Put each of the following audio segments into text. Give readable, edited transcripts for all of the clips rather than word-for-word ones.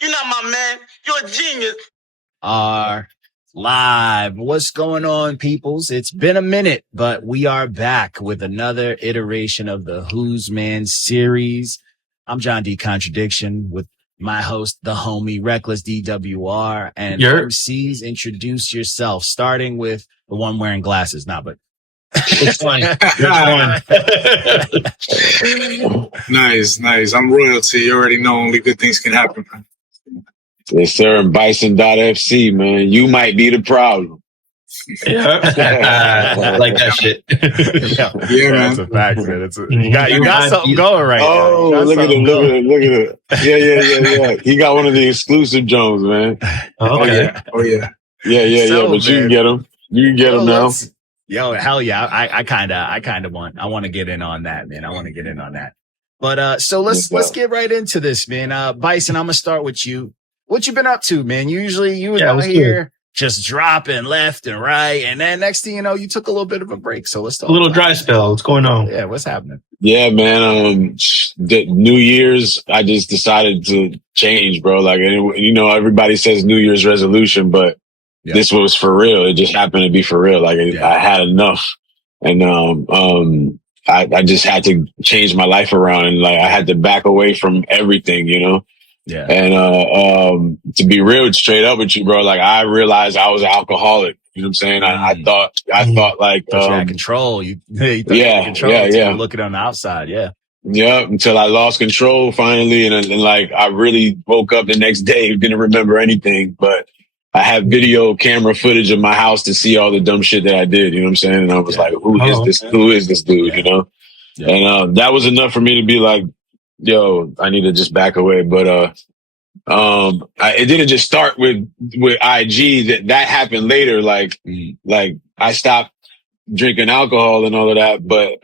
You're not my man. You're a genius. Are live. What's going on, peoples? It's been a minute, but we are back with another iteration of the Who's Man series. I'm John D. Contradiction with my host, the homie RecklessDWR, and MCs. Introduce yourself, starting with the one wearing glasses. Nah, but which one? Nice. I'm royalty. You already know only good things can happen. Yes, sir. Bison.fc, man. You might be the problem. Yeah. Like that shit. Yeah, man. That's a fact, man. You got something going right now. Oh, look at it. Yeah. He got one of the exclusive Jones, man. Okay. Yeah. So, But you can get him. You can get him now. Yo, hell yeah. I kind of want to get in on that, man. I want to get in on that. But, so let's get right into this, man. Bison, I'm going to start with you. What you been up to, man? Usually you was out here just dropping left and right. And then next thing you know, you took a little bit of a break. So let's talk. A little dry spell. What's going on? Yeah, what's happening? Yeah, man. The New Year's, I just decided to change, bro. Like, you know, everybody says New Year's resolution, but this was for real. It just happened to be for real. Like, I had enough. And, I just had to change my life around, and like, I had to back away from everything, you know? Yeah. And, to be real straight up with you, bro, like, I realized I was an alcoholic. You know what I'm saying? I thought like, you had control. You had control. Yeah. Look it on the outside. Yeah. Yeah. Until I lost control finally. And like, I really woke up the next day, didn't remember anything, but I have video camera footage of my house to see all the dumb shit that I did. You know what I'm saying? And I was like, who is this dude? You know? Yeah. And, that was enough for me to be like, yo, I need to just back away. But, it didn't just start with IG. That happened later. Like I stopped drinking alcohol and all of that. But,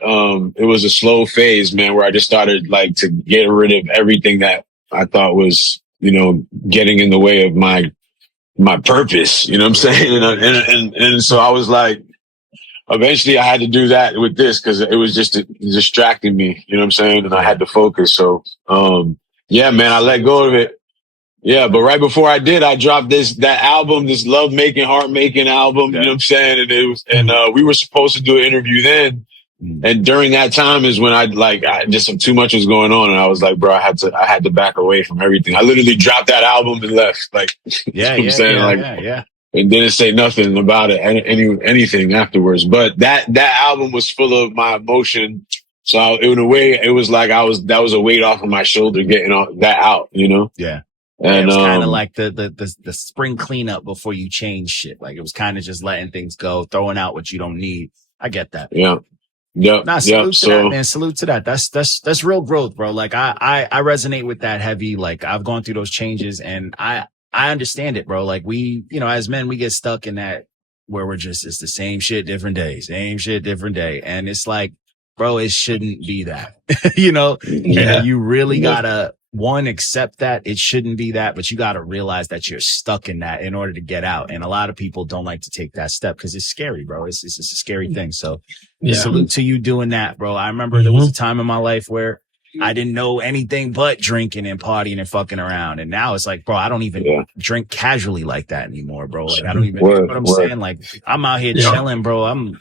it was a slow phase, man, where I just started like to get rid of everything that I thought was, you know, getting in the way of my purpose. You know what I'm saying? And so I was like, eventually I had to do that with this because it was just distracting me. You know what I'm saying? And I had to focus. So, yeah, man, I let go of it. Yeah. But right before I did, I dropped that album, this love making, heart making album. You know what I'm saying? And we were supposed to do an interview then. And during that time is when I just too much was going on. And I was like, bro, I had to back away from everything. I literally dropped that album and left. Like, and didn't say nothing about it, anything afterwards. But that album was full of my emotion. So in a way, it was like that was a weight off of my shoulder getting that out, you know? Yeah. And it was kind of like the spring cleanup before you change shit. Like it was kind of just letting things go, throwing out what you don't need. I get that. Yeah. Yeah. Nah, salute to that, man. Salute to that. That's real growth, bro. Like I resonate with that heavy. Like I've gone through those changes and I understand it, bro. Like we, you know, as men, we get stuck in that where it's the same shit, different day, same shit, different day. And it's like, bro, it shouldn't be that, you know, and you really gotta accept that it shouldn't be that, but you gotta realize that you're stuck in that in order to get out. And a lot of people don't like to take that step because it's scary, bro. It's a scary thing. So salute to you doing that, bro. I remember there was a time in my life where I didn't know anything but drinking and partying and fucking around. And now it's like, bro, I don't even drink casually like that anymore, bro. Like I don't even, you know what I'm saying? Like I'm out here chilling, bro. I'm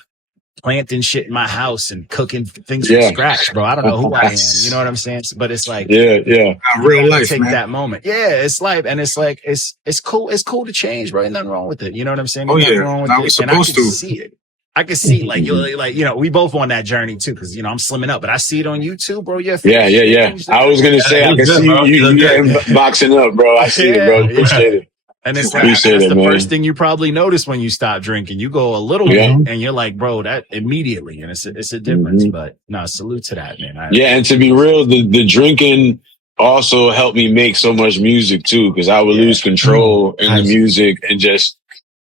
planting shit in my house and cooking things from scratch, bro. I don't know who I am. You know what I'm saying? But it's like, real life, take man. that moment. Yeah. It's life. And it's like, it's cool. It's cool to change, bro. Ain't nothing wrong with it. You know what I'm saying? Ain't nothing wrong with I it. was And I supposed can to see it. I can see like, you know, we both on that journey too. Cause you know, I'm slimming up, but I see it on YouTube, bro. Yeah. I was going to say, I can see you getting boxing up, bro. I see it, bro. Appreciate it. And it's like, that's the first thing you probably notice when you stop drinking. You go a little bit and you're like, bro, that immediately. And it's a difference, but no, salute to that, man. And to be real, the drinking also helped me make so much music too. Cause I would lose control in the music and just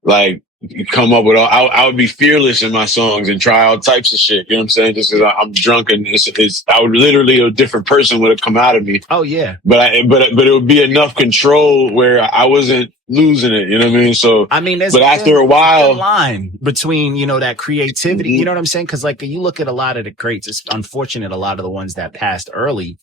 like, come up with I would be fearless in my songs and try all types of shit. You know what I'm saying? Just because I'm drunk and I would literally a different person would have come out of me. Oh yeah. But it would be enough control where I wasn't losing it. You know what I mean? So I mean, but after a while, line between you know that creativity. You know what I'm saying? Because like you look at a lot of the greats, it's unfortunate. A lot of the ones that passed early,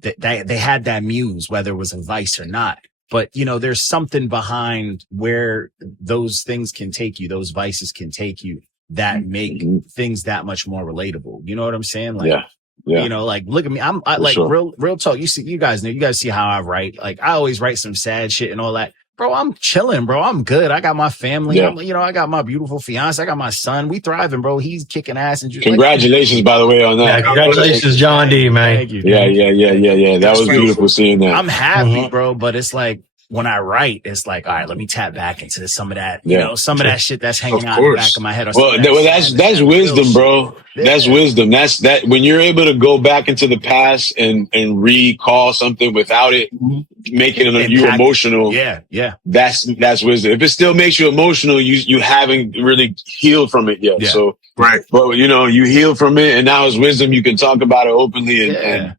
they had that muse, whether it was a vice or not. But, you know, there's something behind where those things can take you, those vices can take you that make things that much more relatable. You know what I'm saying? Like, yeah. You know, like, look at me. I like real talk. You guys see how I write. Like, I always write some sad shit and all that. Bro, I'm chilling, bro. I'm good. I got my family. Yeah. I got my beautiful fiance. I got my son. We thriving, bro. He's kicking ass. And congratulations, by the way, on that. Yeah, congratulations, John D, man. Thank you. Yeah. That was beautiful seeing that. I'm happy, bro. But it's like, when I write, it's like, all right, let me tap back into some of that, you know, some of that shit that's hanging out in the back of my head. That's wisdom, bro. Yeah. That's wisdom. That's that when you're able to go back into the past and recall something without it making you emotional. Yeah. That's wisdom. If it still makes you emotional, you haven't really healed from it yet. Yeah. So, right. But you know, you healed from it and now it's wisdom. You can talk about it openly and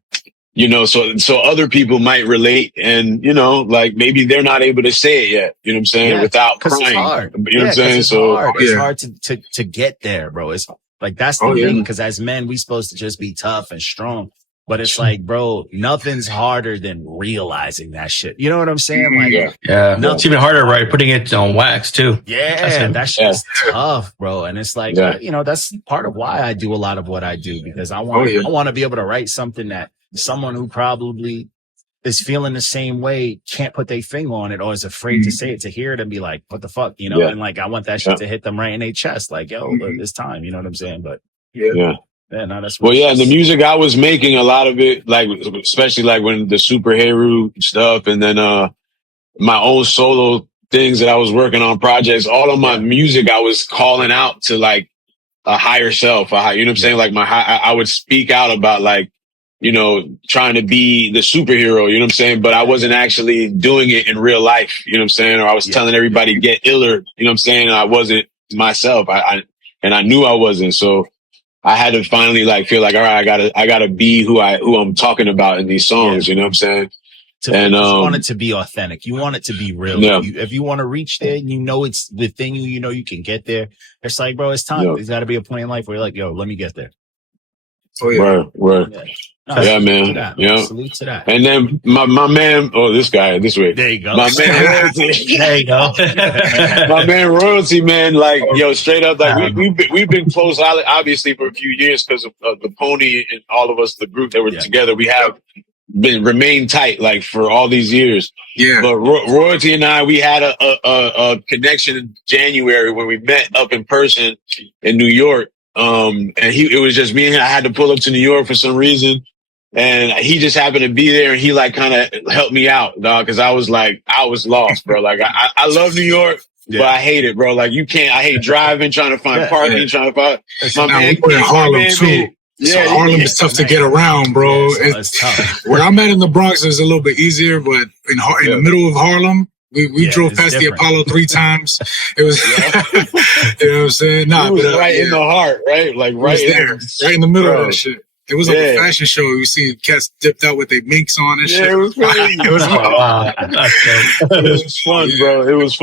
you know, so other people might relate and, you know, like maybe they're not able to say it yet, you know what I'm saying? Without crying. It's hard. You know what I'm saying? It's hard to get there, bro. It's like, that's the thing. Cause as men, we supposed to just be tough and strong, but it's like, bro, nothing's harder than realizing that shit. You know what I'm saying? Like, it's even harder, right? Putting it on wax too. Yeah. That's just tough, bro. And it's like, you know, that's part of why I do a lot of what I do because I want to be able to write something that someone who probably is feeling the same way can't put their finger on it or is afraid to say it, to hear it and be like, what the fuck, you know? And like, I want that shit to hit them right in their chest. Like, yo, it's time, you know what I'm saying? But no, that's and the music I was making, a lot of it, like, especially like when the superhero stuff and then, my own solo things that I was working on projects, all of my music, I was calling out to like a higher self, you know what I'm saying? Like I would speak out about like, you know, trying to be the superhero, you know what I'm saying? But I wasn't actually doing it in real life, you know what I'm saying? Or I was telling everybody get iller, you know what I'm saying? And I wasn't myself. I knew I wasn't. So I had to finally like feel like, all right, I gotta be who I'm talking about in these songs, you know what I'm saying? You want it to be authentic. You want it to be real. Yeah. If you want to reach there, you know it's within you. You know you can get there. It's like, bro, it's time. There's got to be a point in life where you're like, yo, let me get there. Oh yeah, word. Man. Salute to that. And then my man, this guy, this way. There you go. My man Royalty. There you go. My man Royalty, man, like, yo, straight up, like, we've been close, obviously, for a few years because of the Pony and all of us, the group that were together. We have remained tight, like, for all these years. Yeah. But Royalty and I, we had a connection in January when we met up in person in New York. And it was just me and him. I had to pull up to New York for some reason. And he just happened to be there and he like kind of helped me out, dog. Cause I was lost, bro. Like I love New York, but I hate it, bro. Like I hate driving, trying to find parking, trying to find my man. We're in Harlem too. So Harlem is tough to get around, bro. It's tough. Where I'm at in the Bronx is a little bit easier, but in the middle of Harlem, we drove past the Apollo 3 times. It was, you know what I'm saying? Nah, it was right in the heart, right? Like right in the middle of that shit. It was like a fashion show. You see cats dipped out with their minks on and shit. It was crazy. It was fun. It was fun, bro. It was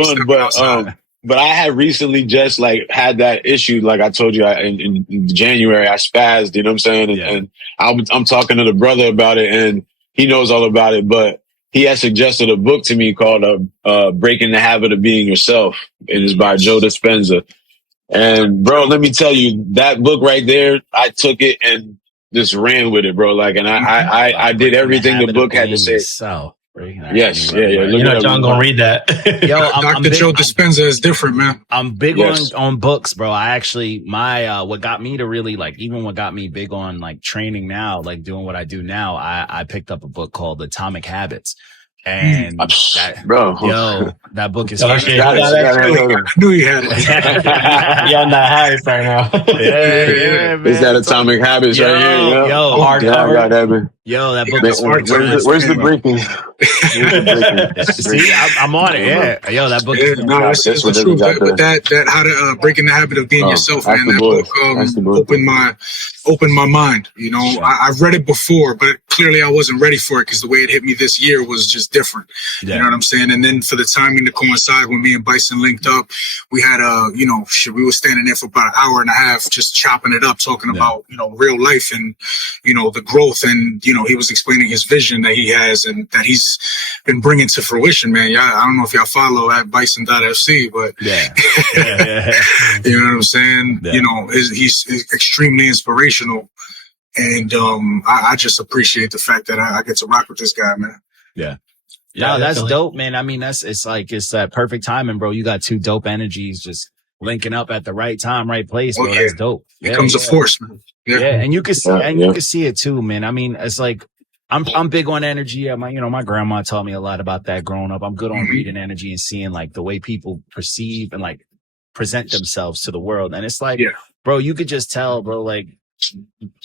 fun. But I had recently just like had that issue. Like I told you in January, I spazzed, you know what I'm saying? And I'm talking to the brother about it and he knows all about it, but he had suggested a book to me called Breaking the Habit of Being Yourself. It is by Joe Dispenza. And bro, let me tell you, that book right there, I took it and just ran with it, bro. Like, and I did everything the book had to say. Yes, yeah. You know, John gonna read that. Yo, Dr. Joe Dispenza is different, man. I'm big on books, bro. I actually, what got me to really like, even what got me big on like training now, like doing what I do now, I picked up a book called Atomic Habits. And that book is. I knew you had it. You're on that high right now. Yeah, man. Is that Atomic Habits right here? Yo, hardcover. Yo, that book is where's the breaking? See, I'm on it. Yeah, yo, that book. That's the truth. That how to breaking the habit of being yourself, man. That book opened my mind. You know, I've read it before, but clearly I wasn't ready for it because the way it hit me this year was just different. You know what I'm saying? And then for the timing to coincide when me and Bison linked up, we had we were standing there for about an hour and a half just chopping it up, talking about, real life and, the growth. And, he was explaining his vision that he has and that he's been bringing to fruition, man. Yeah, I don't know if y'all follow at Bison.fc, but you know what I'm saying? Yeah. He's extremely inspirational. And I just appreciate the fact that I get to rock with this guy, man. Yeah. No, that's dope, man. I mean, it's that perfect timing, bro. You got two dope energies just linking up at the right time, right place, bro. That's dope. It becomes a force, man. Yeah. And you can see, you can see it too, man. I mean, it's like I'm big on energy. My grandma taught me a lot about that growing up. I'm good on reading energy and seeing like the way people perceive and like present themselves to the world. And it's like, bro, you could just tell, bro, like,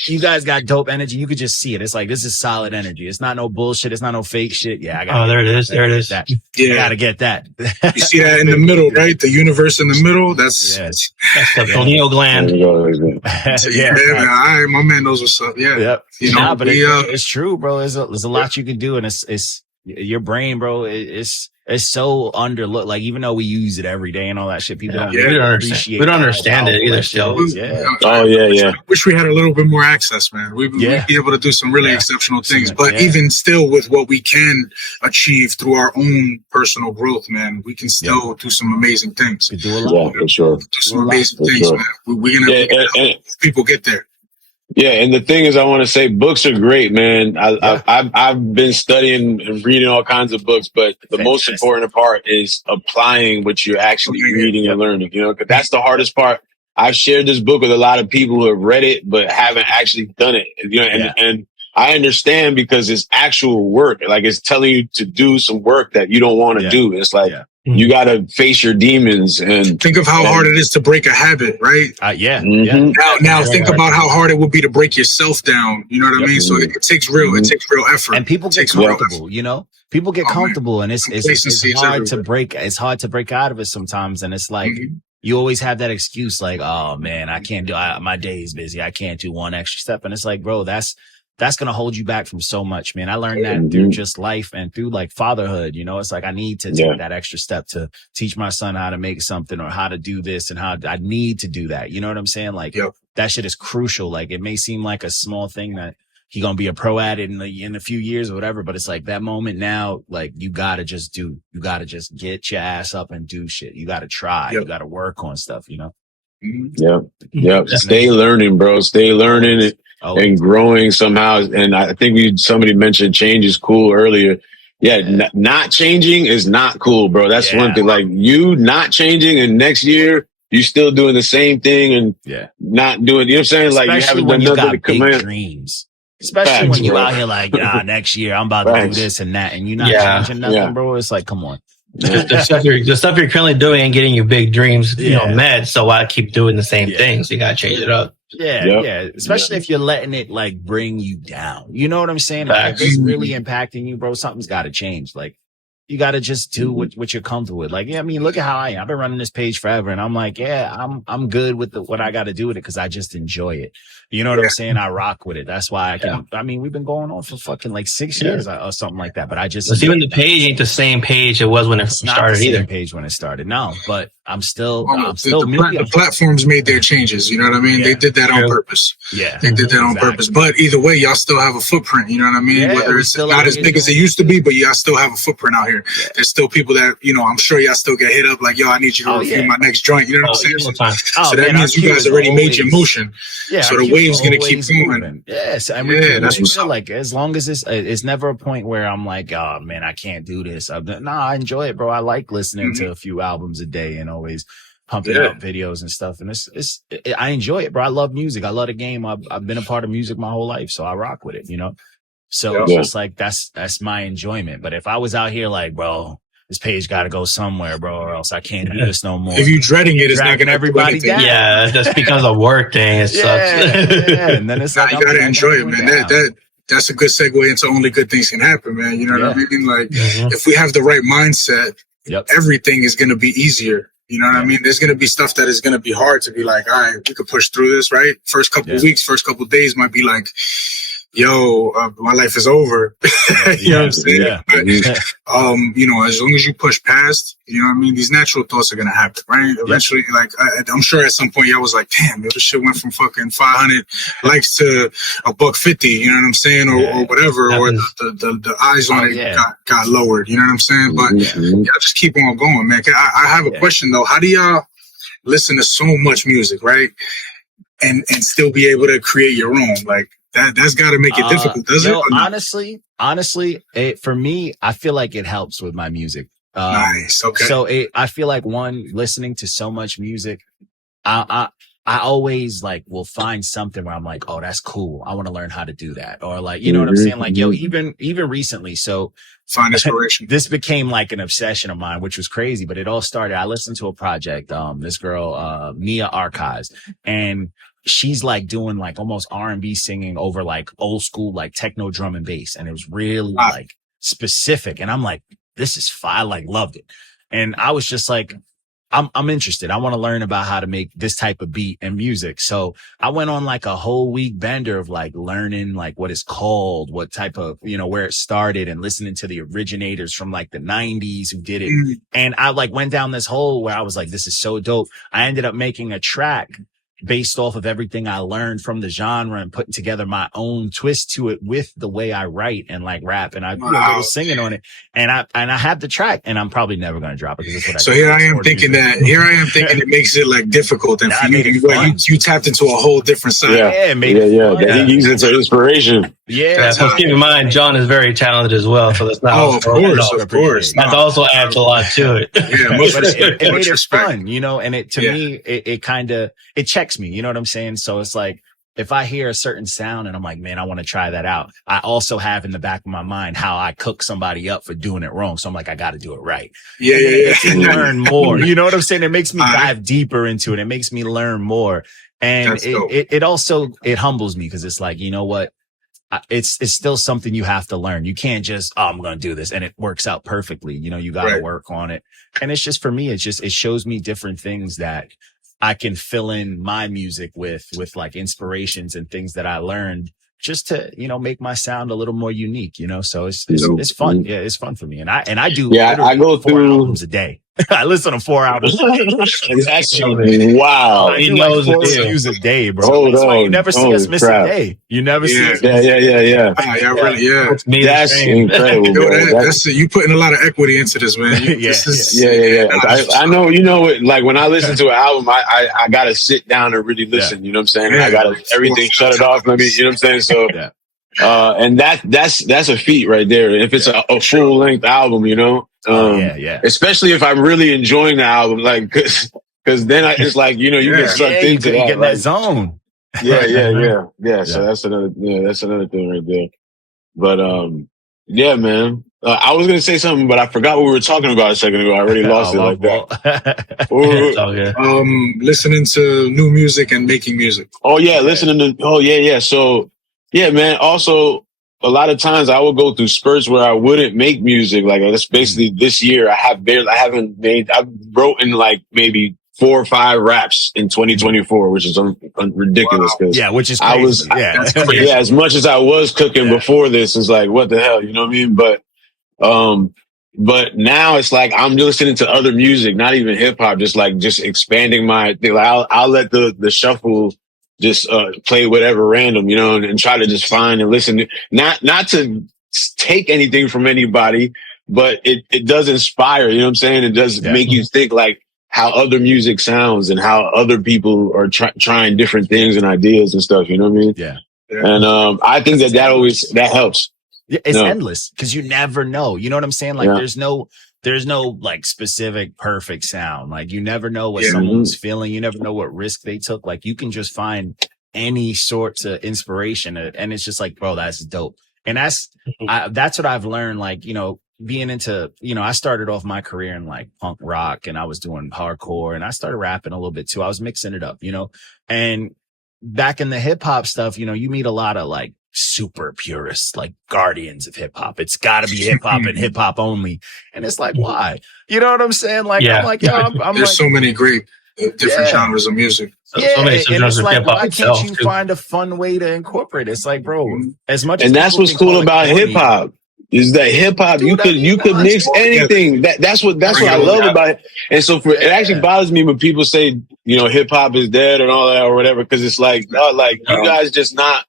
you guys got dope energy. You could just see it. It's like, this is solid energy. It's not no bullshit. It's not no fake shit. Yeah, I got there it is. There it is. That. Yeah. I gotta get that. You see that in the middle, right? The universe in the middle. That's the pineal gland. Man. All right, my man knows what's up. Yeah. Yep. But it's true, bro. There's a lot you can do, and it's your brain, bro. It's so underlooked. Like, even though we use it every day and all that shit, people don't appreciate. We don't understand it either. Still, I wish we had a little bit more access, man. We'd be able to do some really exceptional things. But even still, with what we can achieve through our own personal growth, man, we can still do some amazing things. We do a lot. For sure. Do some amazing things, man. We're gonna people get there. Yeah, and the thing is, I want to say books are great, man. I've been studying and reading all kinds of books, but the most important part is applying what you're actually reading and learning, because that's the hardest part. I've shared this book with a lot of people who have read it, but haven't actually done it, and I understand because it's actual work. Like, it's telling you to do some work that you don't want to do. It's like, you got to face your demons and think of how hard it is to break a habit, right? Now think about how hard it would be to break yourself down. You know what I mean? So it takes real effort. And people get comfortable, people get comfortable, and it's hard to break. It's hard to break out of it sometimes. And it's like, you always have that excuse, like, oh man, I can't do, my day is busy. I can't do one extra step. And it's like, bro, that's going to hold you back from so much, man. I learned that through just life and through like fatherhood. It's like, I need to take that extra step to teach my son how to make something or how to do this and how I need to do that. You know what I'm saying? Like, that shit is crucial. Like, it may seem like a small thing that he going to be a pro at it in a few years or whatever, but it's like that moment now, like, you got to just get your ass up and do shit. You got to try. You got to work on stuff, Stay learning, bro. Stay learning and growing somehow. And I think somebody mentioned change is cool earlier. Not changing is not cool, bro. That's one thing. Like, you not changing, and next year you still doing the same thing and not doing. You know what I'm saying? Like, especially you haven't done nothing to command dreams. Especially when you out here like, next year I'm about to do this and that, and you're not changing nothing, bro. It's like, come on. The stuff you're currently doing ain't getting your big dreams, met. So why keep doing the same things? You gotta change it up. Especially if you're letting it like bring you down. You know what I'm saying? Like, if it's really impacting you, bro, something's got to change. Like, you got to just do what you're comfortable with. Like, look at how I am. I've been running this page forever, and I'm like, I'm good with what I got to do with it because I just enjoy it. You know what I'm saying? I rock with it. That's why I can. We've been going on for fucking like 6 years or something like that. But I just even the page ain't the same page it was when it started either. Page when it started, no. But I'm still. The platforms made their changes. You know what I mean? They did that on purpose. They did that on purpose. But either way, y'all still have a footprint. You know what I mean? Whether it's not as big as it used to be, but y'all still have a footprint out here. There's still people that I'm sure y'all still get hit up like, yo, I need you to review my next joint. You know what I'm saying? So that means you guys already made your motion. So the wave's gonna keep moving. Yes, that's what's up. Like, as long as it's never a point where I'm like, oh man, I can't do this. I enjoy it, bro. I like listening to a few albums a day and always pumping out videos and stuff. And I enjoy it, bro. I love music. I love the game. I've been a part of music my whole life, so I rock with it. So it's just like that's my enjoyment. But if I was out here like, bro, this page got to go somewhere, bro, or else I can't do this no more. If you're dreading it, it's not going to everybody down. Yeah, it just becomes a work thing. It sucks. And then it's like, you got to enjoy it, man. That's a good segue into only good things can happen, man. You know what I mean? Like, if we have the right mindset, everything is going to be easier. You know what I mean? There's going to be stuff that is going to be hard to be like, all right, we could push through this, right? First couple of weeks, first couple of days might be like, my life is over. You know what I'm saying? Yeah. But, you know, as long as you push past, you know what I mean? These natural thoughts are going to happen, right? Eventually, like, I'm sure at some point y'all was like, damn, this shit went from fucking 500 likes to $150, you know what I'm saying? Or whatever, or the eyes on it got lowered, you know what I'm saying? But y'all just keep on going, man. I have a question though. How do y'all listen to so much music, right? And still be able to create your own? Like, that's got to make it difficult, doesn't it? Honestly, for me, I feel like it helps with my music. Nice. Okay. So I feel like listening to so much music, I always like will find something where I'm like, oh, that's cool. I want to learn how to do that. Or like, you know what I'm saying? Like, even recently. So find inspiration. This became like an obsession of mine, which was crazy, but it all started. I listened to a project, this girl, Mia Archives, and she's like doing like almost R&B singing over like old school, like techno drum and bass. And it was really like specific. And I'm like, this is fire. I like loved it. And I was just like, I'm interested. I want to learn about how to make this type of beat and music. So I went on like a whole week bender of like learning like what it's called, what type of, you know, where it started, and listening to the originators from like the 90s who did it. And I like went down this hole where I was like, this is so dope. I ended up making a track based off of everything I learned from the genre and putting together my own twist to it with the way I write and like rap. And I do a little singing on it. And I have the track, and I'm probably never going to drop it because it's what I So here I am thinking it makes it like difficult. And for you tapped into a whole different side. He used it to inspiration. So keep in mind, John is very talented as well. So that's not. Of course. That also adds a lot to it. But it made it fun, you know, and to me, it kind of, it checks me, you know what I'm saying? So it's like, if I hear a certain sound and I'm like, man, I want to try that out, I also have in the back of my mind how I cook somebody up for doing it wrong. So I'm like, I got to do it right. Learn more. You know what I'm saying? It makes me dive deeper into it. It makes me learn more. And it also humbles me, because it's like, you know what? It's still something you have to learn. You can't just, I'm going to do this and it works out perfectly. You know, you got to work on it. And it's just, for me, it shows me different things that I can fill in my music with like inspirations and things that I learned, just to, you know, make my sound a little more unique, you know? So it's fun. Yeah, it's fun for me. And I do I go 4 albums a day. I listen to 4 albums. Wow. He knows like 4 reviews a day, bro. Hold That's on. why you never see us miss a day. You never see us miss a day. That's incredible, bro. You putting a lot of equity into this, man. I know, you know what, like when I listen to an album, I gotta sit down and really listen, you know what I'm saying? I gotta everything shut it off, let me, you know what I'm saying? So and that's a feat right there. If it's a full length album, you know? Especially if I'm really enjoying the album, like, cause then it's like, you know, you get sucked into that. You get in that zone. So that's another thing right there. But, man, I was going to say something, but I forgot what we were talking about a second ago. I already lost it like that. Listening to new music and making music. So, man, also, a lot of times I will go through spurts where I wouldn't make music. Like, that's basically this year. I've written like maybe 4 or 5 raps in 2024, which is ridiculous. Which is crazy. As much as I was cooking before this, it's like, what the hell, you know what I mean? But now it's like I'm listening to other music, not even hip hop, just expanding my thing. Like I'll let the shuffle just play whatever random, you know, and try to just find and listen. Not to take anything from anybody, but it does inspire, you know what I'm saying? It does make you think like how other music sounds and how other people are trying different things and ideas and stuff, you know what I mean? And I think that helps. It's endless, because you never know. You know what I'm saying? Like there's no like specific perfect sound. Like you never know what someone's feeling. You never know what risk they took. Like you can just find any sorts of inspiration, and it's just like, bro, that's dope. And that's what I've learned. Like, you know, being into, you know, I started off my career in like punk rock, and I was doing hardcore, and I started rapping a little bit too. I was mixing it up, you know, and back in the hip hop stuff, you know, you meet a lot of like super purists, like guardians of hip hop. It's got to be hip hop and hip hop only. And it's like, why? You know what I'm saying? Like, I'm like, yo, I'm there's like, so many great different genres of music. Yeah, and it's like, why can't you find a fun way to incorporate it? It's like, bro, as much. And that's what's cool about hip hop. Is that hip hop? You could mix anything. That's what I love about it. And so it actually bothers me when people say, you know, hip hop is dead and all that or whatever, because it's like,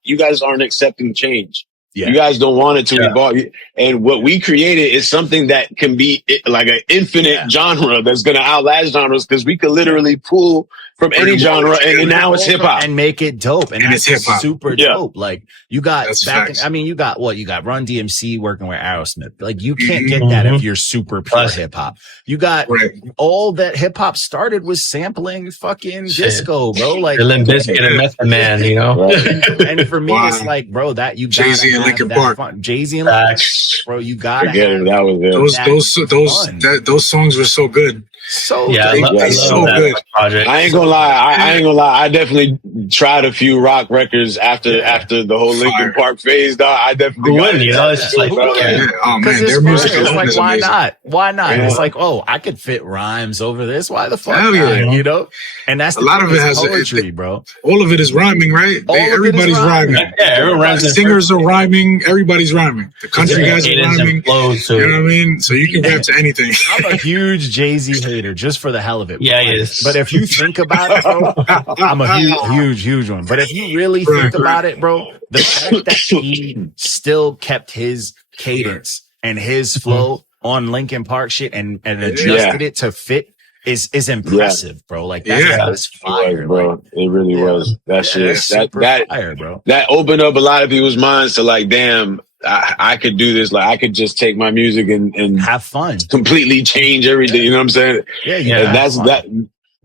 you guys aren't accepting change. Yeah. You guys don't want it to evolve. And what we created is something that can be like an infinite genre that's going to outlast genres, because we could literally pull from any genre and now it's hip hop and make it dope. And it's hip hop. Super dope. Like you got you got Run DMC working with Aerosmith. Like you can't get that if you're super pure hip hop. You got all that hip hop started was sampling fucking disco, bro. Like Limp Bizkit and Method Man, you know? And for me, it's like, bro, that you got Jay-Z and Linkin Park. Jay-Z and Linkin Park, bro, you got those songs were so good. So I love so good. Project. I ain't gonna lie. I definitely tried a few rock records after the whole Linkin Park phase. Dog, I definitely it's just like, oh man, their music is like, why amazing. not? Why not? Yeah. It's like, oh, I could fit rhymes over this. Why the fuck Hell not? You know? And that's a lot of it has poetry, bro. All of it is rhyming, right? Everybody's rhyming. Yeah, everyone singers are rhyming. Everybody's rhyming. The country guys are rhyming. You know what I mean? So you can rap to anything. I'm a huge Jay-Z hater, just for the hell of it. Yeah, he is. But if you think about it, bro, I'm a huge one. But if you really think about it, bro, the fact that he still kept his cadence and his flow on Linkin Park shit and adjusted it to fit is impressive, bro. Like that's fire, bro. It really was. That shit. That fire, bro. That opened up a lot of people's minds to like, damn, I could do this. Like I could just take my music and have fun, completely change everything. You know what I'm saying? Yeah.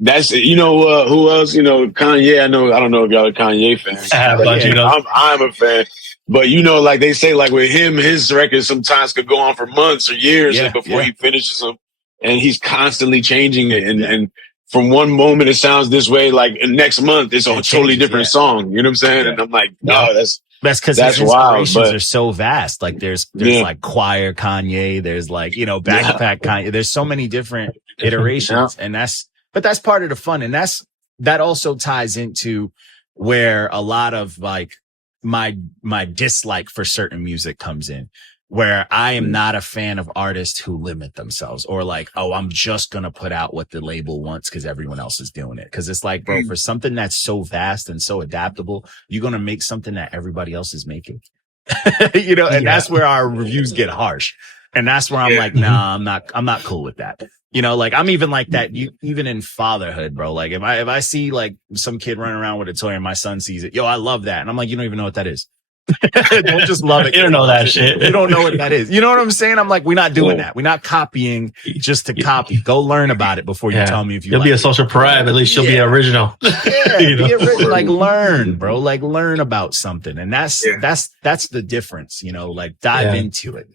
That's you know who else? You know, Kanye. I don't know if y'all are Kanye fans. But you know, I'm a fan. But you know, like they say, like with him, his records sometimes could go on for months or years before he finishes them, and he's constantly changing it. And from one moment it sounds this way, like next month it's a totally different song. You know what I'm saying? And I'm like, no, that's because his inspirations are so vast. Like there's like choir Kanye, there's like, you know, backpack Kanye. There's so many different iterations, and that's part of the fun. And that also ties into where a lot of like my dislike for certain music comes in, where I am not a fan of artists who limit themselves or like, oh, I'm just going to put out what the label wants because everyone else is doing it. Cause it's like, bro, for something that's so vast and so adaptable, you're going to make something that everybody else is making, you know, and that's where our reviews get harsh. And that's where I'm like, nah, I'm not cool with that. You know, like I'm even like that. Even in fatherhood, bro. Like if I see like some kid running around with a toy and my son sees it, yo, I love that. And I'm like, you don't even know what that is. Don't just love it. You don't know that shit. You don't know what that is. You know what I'm saying? I'm like, we're not doing that. We're not copying just to copy. Go learn about it before you tell me if you'll be a social pariah, but at least you'll be original. You know? Be original. Like learn, bro. Like learn about something. And that's the difference, you know, like dive into it.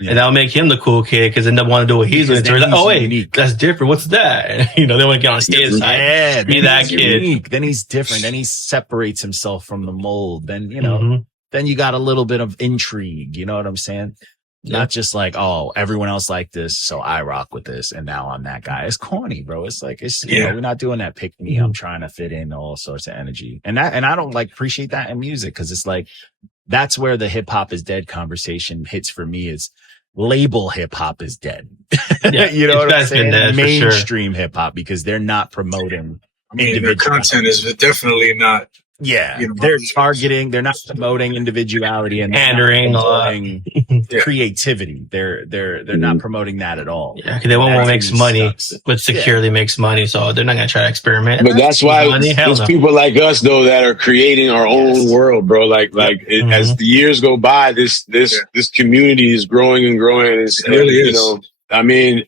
Yeah. And that'll make him the cool kid because then they want to do what he's doing. So like, oh, wait, unique. That's different. What's that? You know, they want to get on stage side. Be that kid. Unique. Then he's different. Then he separates himself from the mold. Then, you know, then you got a little bit of intrigue. You know what I'm saying? Yeah. Not just like, oh, everyone else like this, so I rock with this, and now I'm that guy. It's corny, bro. It's like, you know, we're not doing that pick me. I'm trying to fit in all sorts of energy. And I don't like appreciate that in music because it's like, that's where the hip hop is dead conversation hits for me is label hip hop is dead. You know what I'm saying? Mainstream hip hop because they're not promoting. Their content is definitely not. Yeah, you know, they're targeting. They're not promoting individuality and pandering, creativity. They're not promoting that at all. Yeah, because they won't make money, but securely makes money, so they're not gonna try to experiment. But that's why it's people like us though that are creating our own world, bro. Like as the years go by, this community is growing and growing. It really is. You know, I mean,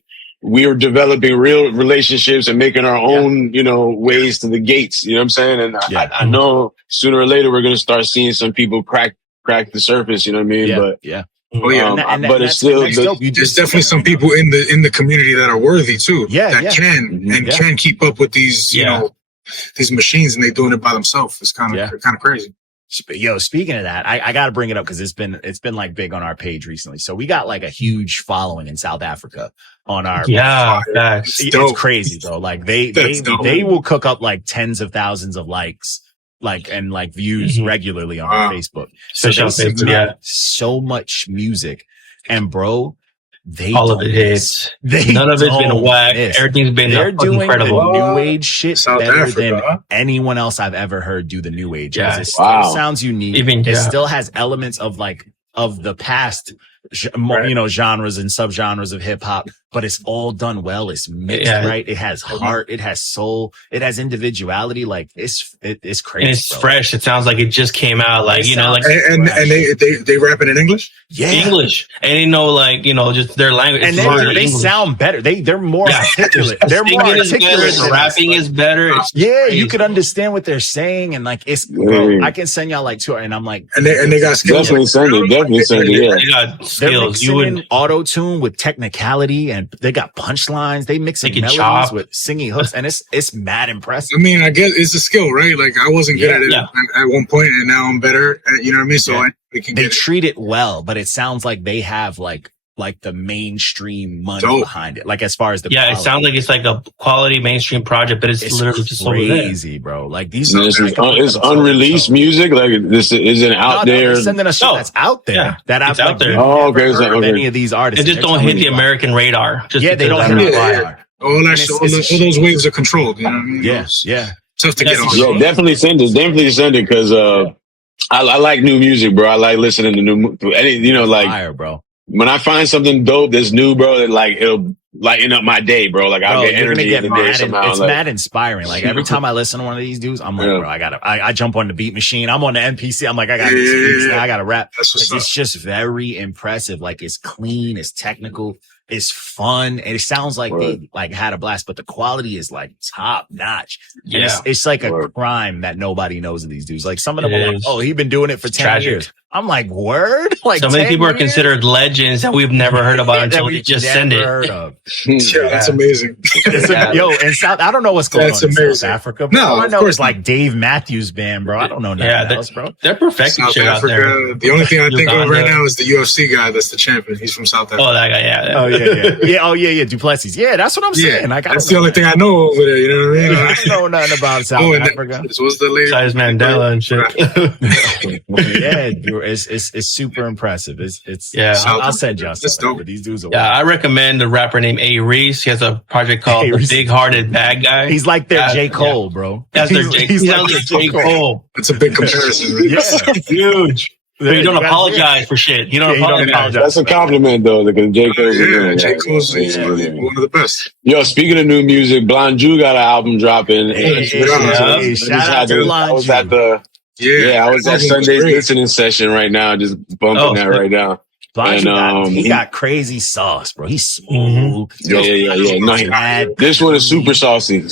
we are developing real relationships and making our own, you know, ways to the gates. You know what I'm saying? And I know sooner or later we're going to start seeing some people crack the surface. You know what I mean? But it's still there's definitely some people in the community that are worthy too. That can keep up with these, you know, these machines, and they're doing it by themselves. It's kind of crazy. Yo, speaking of that, I got to bring it up because it's been like big on our page recently. So we got like a huge following in South Africa on our. Yeah, it's crazy though. Like they will cook up like tens of thousands of likes, and views regularly on our Facebook. So they submit so much music, and bro, all of it hits. None of it's been whack. Everything's been incredible. The new age shit better than anyone else I've ever heard do the new age. Yeah. It still sounds unique. It still has elements of the past, genres and subgenres of hip hop, but it's all done well. It's mixed right. It has heart. It has soul. It has individuality. Like it's crazy. And it's fresh. It sounds like it just came out. Like and they rapping in English. Yeah, English, and just their language. And they sound better. They're more articulate. They're more articulate. Rapping is better. You could understand what they're saying, and it's. Bro, I can send y'all like two, and I'm like, and they got skills. Definitely send it. Yeah, they got skills. They're mixing in auto tune with technicality, and they got punchlines. They mix in melodies with singing hooks, and it's mad impressive. I mean, I guess it's a skill, right? Like I wasn't good at it at one point, and now I'm better. You know what I mean? So they treat it well, but it sounds like they have like the mainstream money behind it. Like as far as the quality. It sounds like it's like a quality mainstream project, but it's literally just crazy, bro. Like these, it's unreleased music. Like this isn't out there. They're sending us shit that's out there. Yeah, that I've out there. Never heard of any of these artists. It just don't hit the American radar. They don't hit the radar. All those waves are controlled. You know what I mean? Yeah. Tough to get on. Yeah, definitely send it. Definitely send it because I like new music, bro. I like listening to new. Fire, bro. When I find something dope that's new, bro, that it'll lighten up my day, bro. Like I'll get energy in the day somehow. It's mad inspiring. Like every time I listen to one of these dudes, I'm like, bro, I jump on the beat machine. I'm on the MPC. I'm like, I got these now. I got to rap. It's just very impressive. Like it's clean. It's technical. It's fun. And it sounds like they had a blast, but the quality is like top notch. Yeah. It's like a crime that nobody knows of these dudes. Like some of them are like, oh, he's been doing it for 10 years. I'm like, word? Like so many people are considered legends that we've never heard about until we just send it. Yeah, that's amazing. In South, I don't know what's going on in South Africa. Bro. No, I know it's like Dave Matthews Band, bro. I don't know nothing else, bro. They're perfecting shit out there. The only thing I think of right now is the UFC guy that's the champion. He's from South Africa. Oh, that guy, yeah. Duplessis. Yeah, that's what I'm saying. Like, that's the only thing I know over there. You know what I mean? I don't know nothing about South Africa. This was the lady. Size Mandela and shit. Yeah, it's super impressive. I'll send y'all some. These dudes are I recommend a rapper named A. Reese. He has a project called The Big Hearted Bad Guy. He's like their J. Cole, bro. That's their J. He's like J. Cole. It's a big comparison. Right? Yeah, huge. But you don't apologize for shit. You don't apologize. That's a compliment, though, because J. Cole's J. Cole's one of the best. Yo, speaking of new music, Blonju got an album dropping. Shout out to Blonju. I was at Sunday's listening session right now, just bumping that right now. He got crazy sauce, bro. He's smooth. Yeah. This one is super saucy.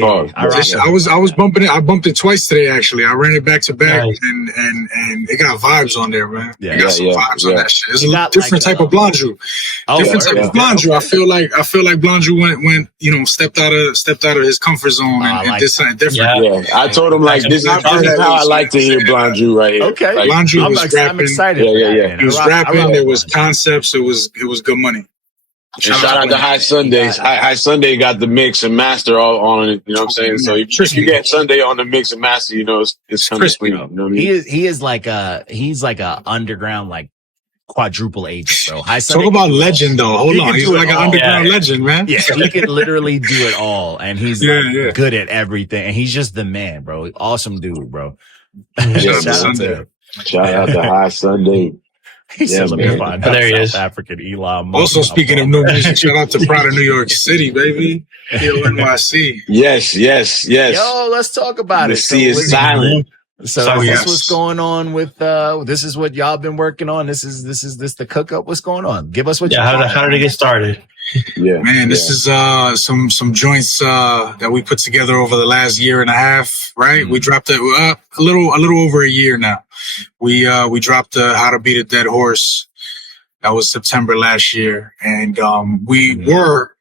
Pause. I was bumping it. I bumped it twice today, actually. I ran it back to back, and it got vibes on there, man. It got some vibes on that shit. It's a different type of Blonju. Different type of Blonju. I feel like Blonju went stepped out of his comfort zone and did something different. Yeah, I told him this is how I like to hear Blonju right here. Okay, Blonju was rapping. I'm excited. He was rapping. There was concepts. It was good money. And shout out to High Sundays. High Sunday got the mix and master all on it. You know what I'm saying? So if you get Sunday on the mix and master, it's kind of sweet. You know what I mean? He's like a underground quadruple agent, bro. High Sunday. Talk about legend, though. Hold on, he's like an underground legend, man. Yeah, he can literally do it all, and he's good at everything. And he's just the man, bro. Awesome dude, bro. Shout out to High Sunday. Let me find out South African Elon. Also, speaking of new music, shout out to Pride of New York City, baby. NYC. Yes. Yo, let's talk about it. The sea is silent. So this is what's going on with this is what y'all been working on. This is the cook up. What's going on? Give us what you how did it get started? Man, this is some joints that we put together over the last year and a half, right? Mm-hmm. We dropped it a little over a year now. We dropped How to Beat a Dead Horse. That was September last year, and we were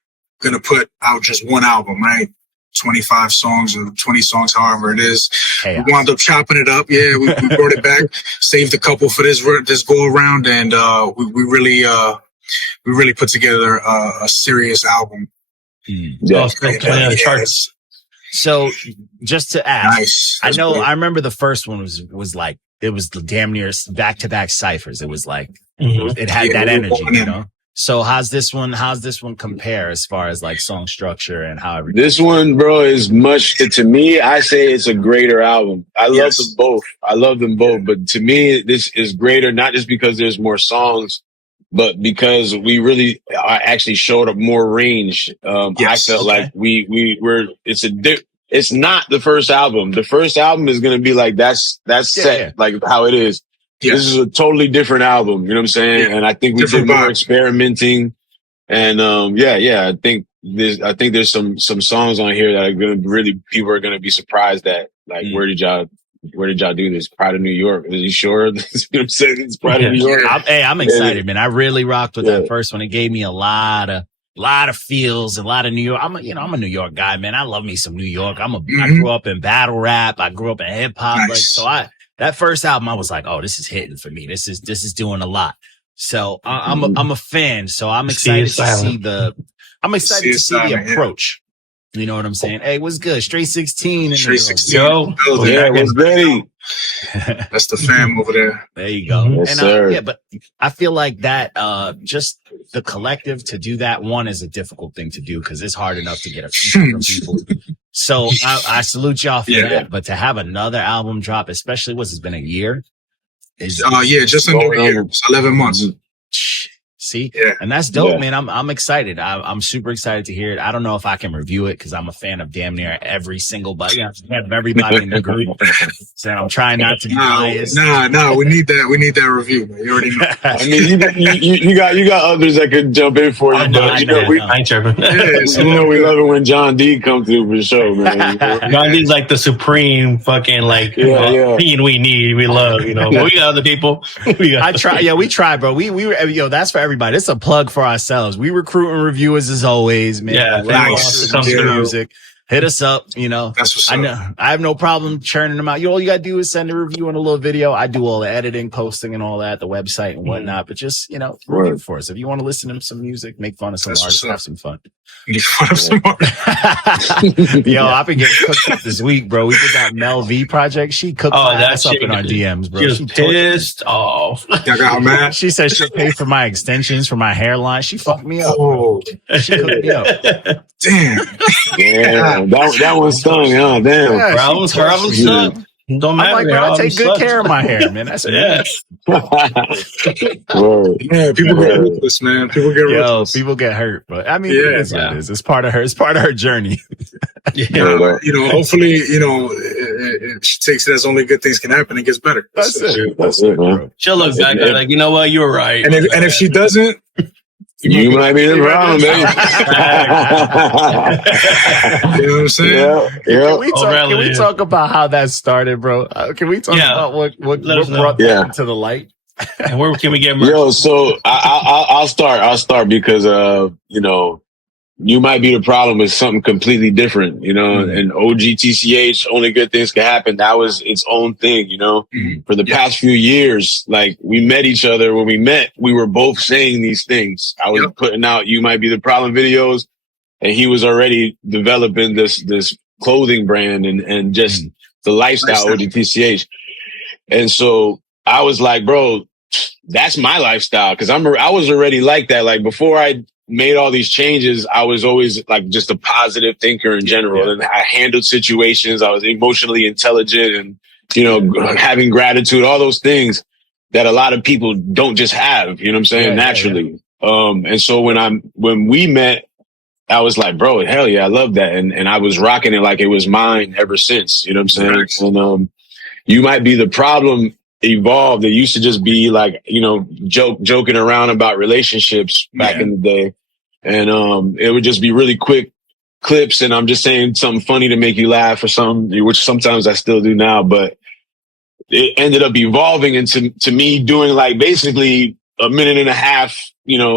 gonna put out just one album, right? 25 songs or 20 songs, however it is. Chaos. We wound up chopping it up. Yeah, we brought it back, saved a couple for this go around, and we really put together a serious album. Yeah, charts. So just to ask, Nice. I know, I remember the first one was like, it was damn near back-to-back ciphers. It was like, it had that energy, you know? So how's this one compare as far as like song structure and how everything? This one, bro, is much, to me, I say it's a greater album. I love them both. I love them both. But to me, this is greater, not just because there's more songs, but because we really actually showed up more range. I felt like it's not the first album. The first album is going to be like, that's set, like how it is. Yeah. This is a totally different album. You know what I'm saying? Yeah. And I think we did more experimenting. And, I think there's some songs on here that are going to people are going to be surprised at. Like, where did y'all do this? Pride of New York. Is you sure? You know what I'm saying? It's Pride of New York. I'm excited, man. I really rocked with that first one. It gave me a lot of feels, a lot of New York. I'm a New York guy, man. I love me some New York. I grew up in battle rap. I grew up in hip hop. Nice. That first album, I was like, oh, this is hitting for me. This is doing a lot. So I'm a fan. So I'm excited to see the approach. You know what I'm saying? Hey, what's good? Straight 16. Straight 16. Yo. Yeah, what's good? That's the fam over there. There you go. Yes, sir. But I feel like that, just the collective to do that one is a difficult thing to do because it's hard enough to get a feature from people. So I salute y'all for that. But to have another album drop, especially it's been a year. Just under a year. It's 11 months. See, and that's dope, man. I'm excited. I'm super excited to hear it. I don't know if I can review it because I'm a fan of damn near every single everybody in the group. So I'm trying not to be biased. Nah. We need that review, man. You already know. I mean, you got others that could jump in for you. I ain't tripping. We love it when John D comes through for the show, man. John D's like the supreme fucking opinion we need. We love, But we got other people. We try, bro. We that's for everybody. It's a plug for ourselves. We recruiting reviewers as always, man. Yeah, nice. Music. Hit us up, That's what's up. I have no problem churning them out. All you gotta do is send a review and a little video. I do all the editing, posting, and all that, the website and whatnot. But just review for us. If you want to listen to some music, make fun of some artists, have some fun. Make fun of some artists. Yo, I've been getting cooked up this week, bro. We did that Mel V project. She cooked my ass up in our DMs, bro. She was pissed off. Y'all got mad. She said she'll pay for my extensions for my hairline. She fucked me up. Oh, she cooked me up. Damn. Yeah, that one stung, huh? Damn. Yeah, problems stung. Don't matter. I'm like, bro, I take good care of my hair, man. That's Yeah, people get ruthless, man. People get ruthless. People get hurt, but I mean, it is what it is. It's part of her journey. Hopefully, she takes it as only good things can happen and gets better. That's it, man. She'll look back at like, you know what, you were right. And if she doesn't, you might be the problem, baby. You know what I'm saying? Can we talk about how that started, bro? Can we talk about what brought that to the light? And where can we get merch? Yo, so I'll start because You Might Be the Problem is something completely different, and OGTCH, Only Good Things Can Happen. That was its own thing, For the past few years, like we met each other. When we met, we were both saying these things. I was putting out You Might Be the Problem videos, and he was already developing this clothing brand and just the lifestyle OGTCH. And so I was like, bro, that's my lifestyle. Cause I was already like that. Like before I made all these changes, I was always like just a positive thinker in general. And I handled situations. I was emotionally intelligent and, having gratitude, all those things that a lot of people don't just have, you know what I'm saying? Naturally. And so when we met, I was like, bro, hell yeah, I love that. And I was rocking it like it was mine ever since, you know what I'm saying? And, You Might Be the Problem evolved. It used to just be like, joking around about relationships back in the day. And, it would just be really quick clips. And I'm just saying something funny to make you laugh or something, which sometimes I still do now, but it ended up evolving into me doing like basically a minute and a half,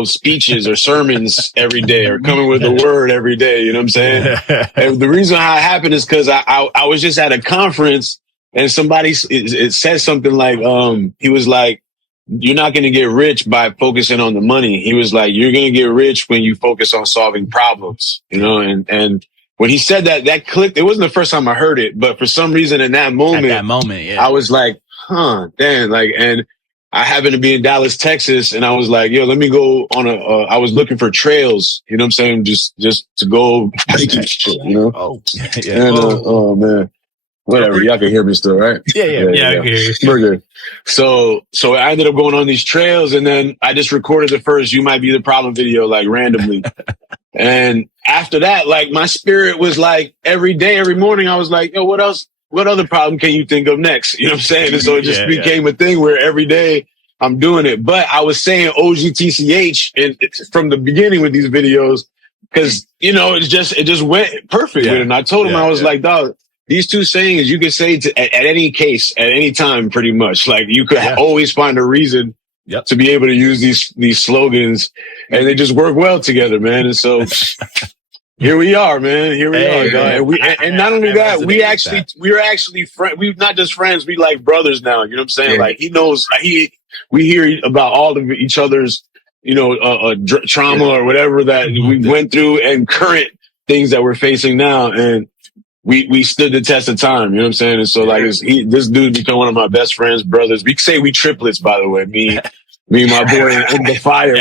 speeches or sermons every day, or coming with a word every day. You know what I'm saying? And the reason how it happened is because I was just at a conference and somebody it said something like, he was like, you're not going to get rich by focusing on the money. He was like, you're going to get rich when you focus on solving problems, and when he said that, that clicked. It wasn't the first time I heard it, but for some reason in that moment, I was like, damn, and I happened to be in Dallas, Texas, and I was like, yo, let me go on I was looking for trails, you know what I'm saying? Just to go hiking shit, Oh, yeah. And, oh man. Whatever, y'all can hear me still, right? Yeah, I can hear you. We're good. So I ended up going on these trails, and then I just recorded the first "You Might Be the Problem" video, like randomly. And after that, like my spirit was like every day, every morning, I was like, yo, what else? What other problem can you think of next? You know what I'm saying? And so it just became a thing where every day I'm doing it. But I was saying OGTCH from the beginning with these videos because, it just went perfect with it. And I told him, I was like, dog, these two sayings you could say at any case, at any time, pretty much. Like you could always find a reason to be able to use these slogans, and they just work well together, man. And so here we are, man. Here we are, guys. And not only that, we're actually friends. We're not just friends. We like brothers now. You know what I'm saying? Like he knows. We hear about all of each other's, trauma or whatever that we went through, and current things that we're facing now, and we stood the test of time. You know what I'm saying? And so this dude became one of my best friends, brothers. We say we triplets, by the way. Me and my boy in the fire.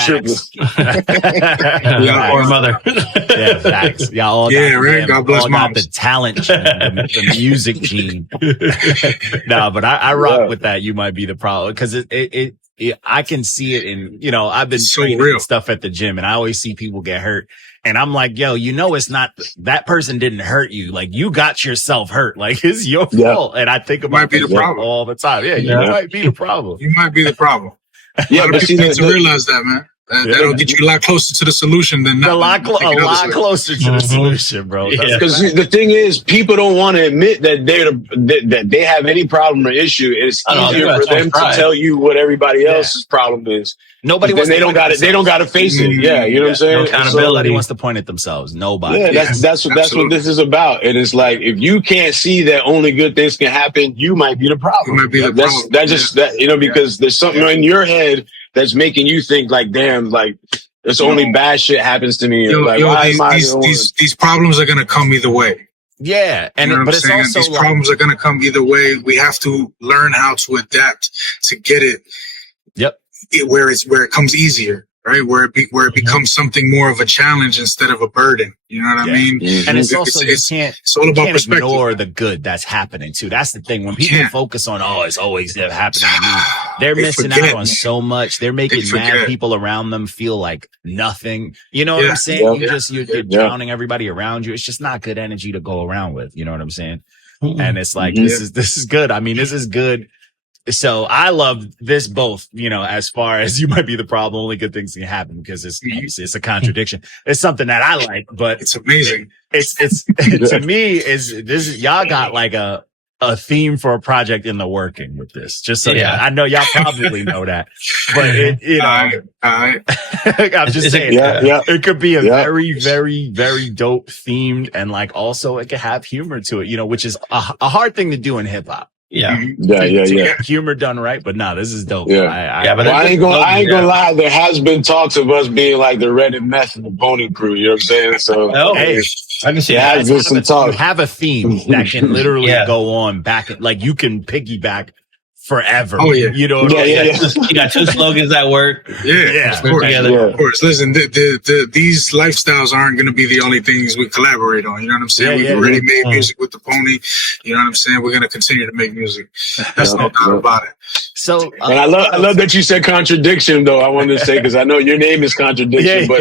Triplets. Or mother. Yeah, facts. Y'all all God bless got the talent gene, the music gene. No, but I rock with that. You might be the problem, because I can see it in, I've been training stuff at the gym, and I always see people get hurt. And I'm like, yo, it's not that person didn't hurt you. Like you got yourself hurt. Like it's your fault. And I think about the problem all the time. Yeah, you might be the problem. You might be the problem. Yeah, but people need to realize that, man. That'll get you a lot closer to the solution than not. A lot closer to the solution, bro. Because the thing is, people don't want to admit that they have any problem or issue. It's easier for them to tell you what everybody else's problem is. Nobody wants. They don't got it. They don't got to face it. Yeah, you know what I'm saying. No accountability. Nobody wants to point at themselves. Nobody. Yeah, that's what this is about. And it's like, if you can't see that only good things can happen, you might be the problem. You might be the problem. Because there's something in your head that's making you think like, damn, like it's only bad shit happens to me. These problems are gonna come either way. Yeah, and but it's also these problems are gonna come either way. We have to learn how to adapt to get it. Where it comes easier, right? Where it becomes something more of a challenge instead of a burden. You know what I mean? And it's also it's all about perspective. Ignore the good that's happening too. That's the thing. When people focus on, it's always happening to me, they're missing out on so much. They're making mad people around them feel like nothing. You know what I'm saying? You're drowning everybody around you. It's just not good energy to go around with. You know what I'm saying? And it's like this is good. I mean, this is good. So I love this both, as far as you might be the problem, only good things can happen, because it's a contradiction. It's something that I like, but it's amazing. It's to me y'all got like a theme for a project in the working with this. Just so I know y'all probably know that, but I'm just saying, it could be a very, very, very dope themed, and like also it could have humor to it, which is a hard thing to do in hip hop. Yeah. Humor done right, but this is dope. But I ain't gonna lie. There has been talks of us being like the Red and Meth and the Pony crew. You know what I'm saying? So hey, I can see that. Has been some talk. You have a theme that can literally go on back, like you can piggyback forever. Oh yeah, you know. You got two slogans that work. Of course. Listen, these lifestyles aren't going to be the only things we collaborate on. You know what I'm saying? We've already made music with the Pony. You know what I'm saying? We're going to continue to make music. That's no doubt about it. So, and I love that you said contradiction, though. I wanted to say, because I know your name is Contradiction, but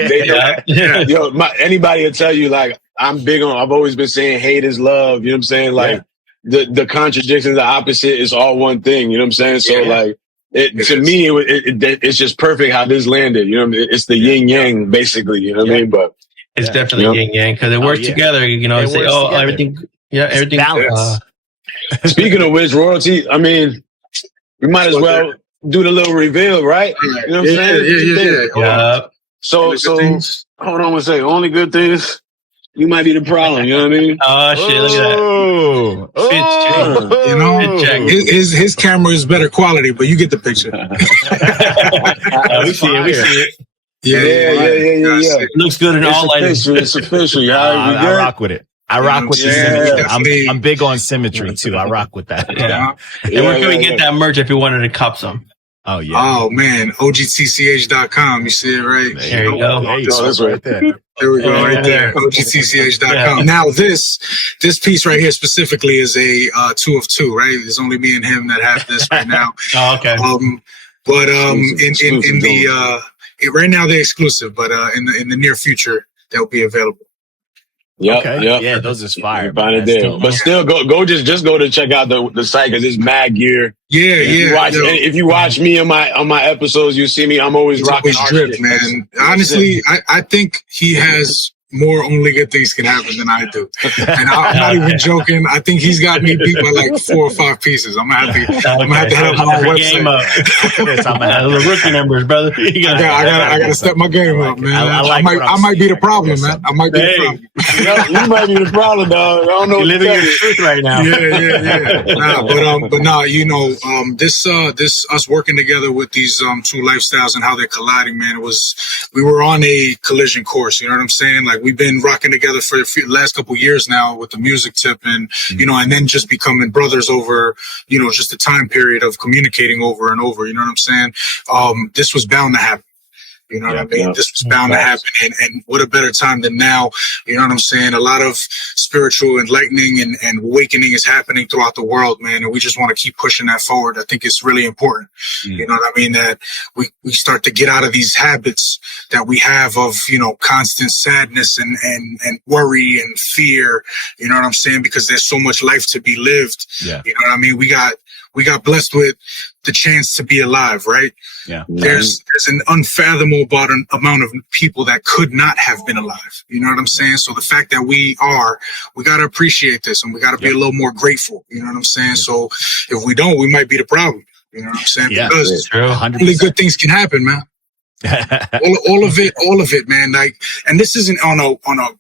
anybody will tell you, like, I'm big on. I've always been saying hate is love. You know what I'm saying? Like. The contradiction, the opposite is all one thing. You know what I'm saying? So to me, it's just perfect how this landed. You know, it's the yin yang basically. You know what I mean? But it's definitely yin yang, because it works together. Everything. Everything. Speaking of which, royalty. I mean, we might as well. do the little reveal, right? You know what I'm saying? Yeah. So hold on one second. Only good things. You might be the problem. You know what I mean? Oh shit! Look at that. You know, his camera is better quality, but you get the picture. We see it. Yeah. Looks good in all lights. It's official. I rock with it. I rock with the symmetry. I'm big on symmetry too. I rock with that. Yeah. And where can we get that merch if you wanted to cop some? Oh yeah. Oh man, OGTCH.com. You see it right? There you go. That's right there. There we go, right there. OGTCH.com. Yeah. Now this piece right here specifically is a 2 of 2, right? There's only me and him that have this right now. Oh, okay. But in the right now they're exclusive, but in the near future they'll be available. Yeah, those is fire. Find it there. But still, go just go to check out the site because it's mad gear. If you watch me on my episodes, you see me. I'm always rocking drip, man. Honestly, I think he has more only good things can happen than I do, and I'm not even joking. I think he's got me beat by like 4 or 5 pieces. I'm gonna have to hit up my website. I'm gonna have the rookie numbers, brother. I gotta step my game up, man. I might be the problem, man. I might be the problem. You might be the problem, dog. I don't know. You're living your truth right now. Nah, you know, this us working together with these 2 lifestyles and how they're colliding, man. We were on a collision course. You know what I'm saying? Like we've been rocking together for the last couple of years now with the music tip, and you know, and then just becoming brothers over, you know, just a time period of communicating over and over. You know what I'm saying? This was bound to happen. You know what I mean? This was bound to happen. And what a better time than now. You know what I'm saying? A lot of spiritual enlightening and awakening is happening throughout the world, man. And we just want to keep pushing that forward. I think it's really important. You know what I mean? That we start to get out of these habits that we have of, you know, constant sadness and worry and fear. You know what I'm saying? Because there's so much life to be lived. Yeah. You know what I mean? We got blessed with the chance to be alive, right? Yeah. There's an unfathomable amount of people that could not have been alive. You know what I'm saying? So the fact that we got to appreciate this, and we got to be a little more grateful. You know what I'm saying? So if we don't, we might be the problem. You know what I'm saying? Yeah, because only good things can happen, man. all of it, man. Like, and this isn't on a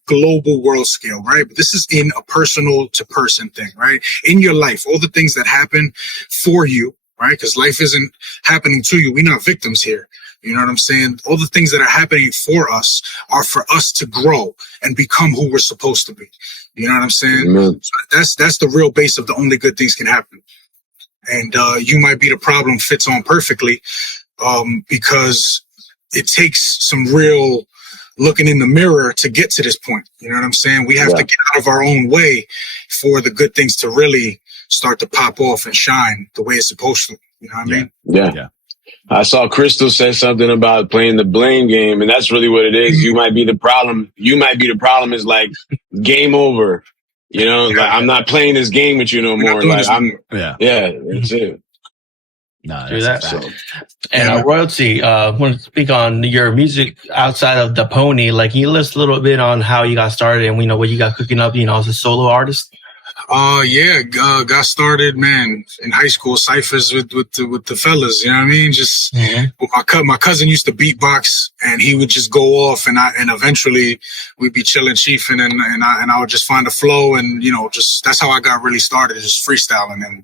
global world scale, right? But this is in a personal to person thing, right? In your life, all the things that happen for you, right? Because life isn't happening to you. We're not victims here. You know what I'm saying? All the things that are happening for us are for us to grow and become who we're supposed to be. You know what I'm saying? So that's the real base of the only good things can happen. And you might be the problem fits on perfectly because it takes some real looking in the mirror to get to this point. You know what I'm saying? We have to get out of our own way for the good things to really start to pop off and shine the way it's supposed to. You know what I mean? Yeah. I saw Crystal say something about playing the blame game, and that's really what it is. You might be the problem. You might be the problem is like game over. You know, like I'm not playing this game with you no more. Like that's it. No, do that. So, and royalty, want to speak on your music outside of the Pony. Like, can you list a little bit on how you got started and what you got cooking up, as a solo artist? Got started, man, in high school, ciphers with the fellas, you know what I mean? Just my cousin used to beatbox, and he would just go off, and eventually we'd be chilling, chiefing, and I would just find a flow, and just that's how I got really started, just freestyling, and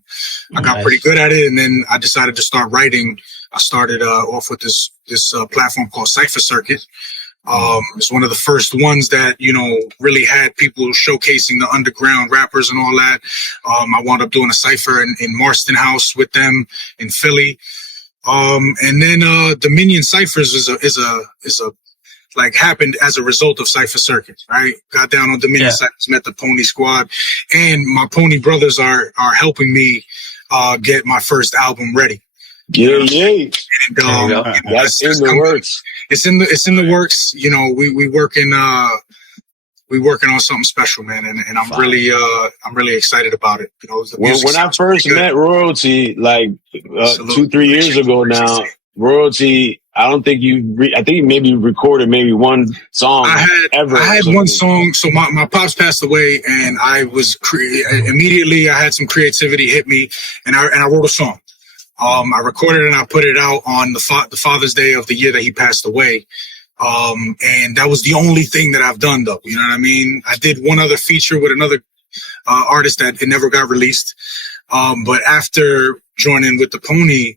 I got pretty good at it, and then I decided to start writing. I started off with this platform called Cypher Circuit. It's one of the first ones that, really had people showcasing the underground rappers and all that. I wound up doing a cypher in Marston House with them in Philly. And then Dominion Cyphers is a happened as a result of Cypher Circuit, right? Got down on Dominion Cyphers, met the Pony Squad, and my Pony brothers are helping me get my first album ready. Yeah. And, that's in the works. It's in the works. We working on something special, man, and I'm really excited about it. When I first met Royalty, 2-3 years ago now, Royalty, I don't think I think you maybe recorded maybe one song. I had one song. So my pops passed away, and I was immediately I had some creativity hit me, and I wrote a song. I recorded it and I put it out on the Father's Day of the year that he passed away. And that was the only thing that I've done, though. You know what I mean? I did one other feature with another artist that it never got released. But after joining with the Pony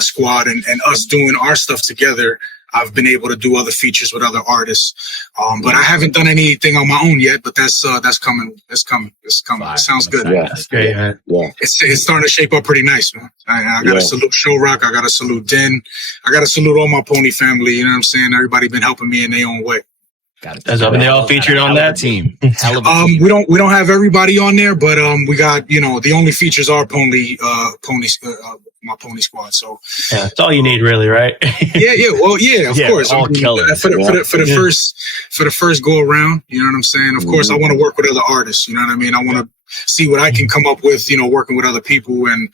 squad and us doing our stuff together, I've been able to do other features with other artists. But I haven't done anything on my own yet, but that's coming. It's coming. It sounds good. Yeah. That's great, man. Yeah. It's starting to shape up pretty nice, man. I got to salute Show Rock. I got to salute Den. I got to salute all my Pony family. You know what I'm saying? Everybody been helping me in their own way. And they all featured on that team. We don't have everybody on there, but we got, the only features are my Pony squad. So yeah, that's all you need, really, right? Of course. All killers. For the first go around, you know what I'm saying? Of course, I want to work with other artists. You know what I mean? I want to see what I can come up with, working with other people. And,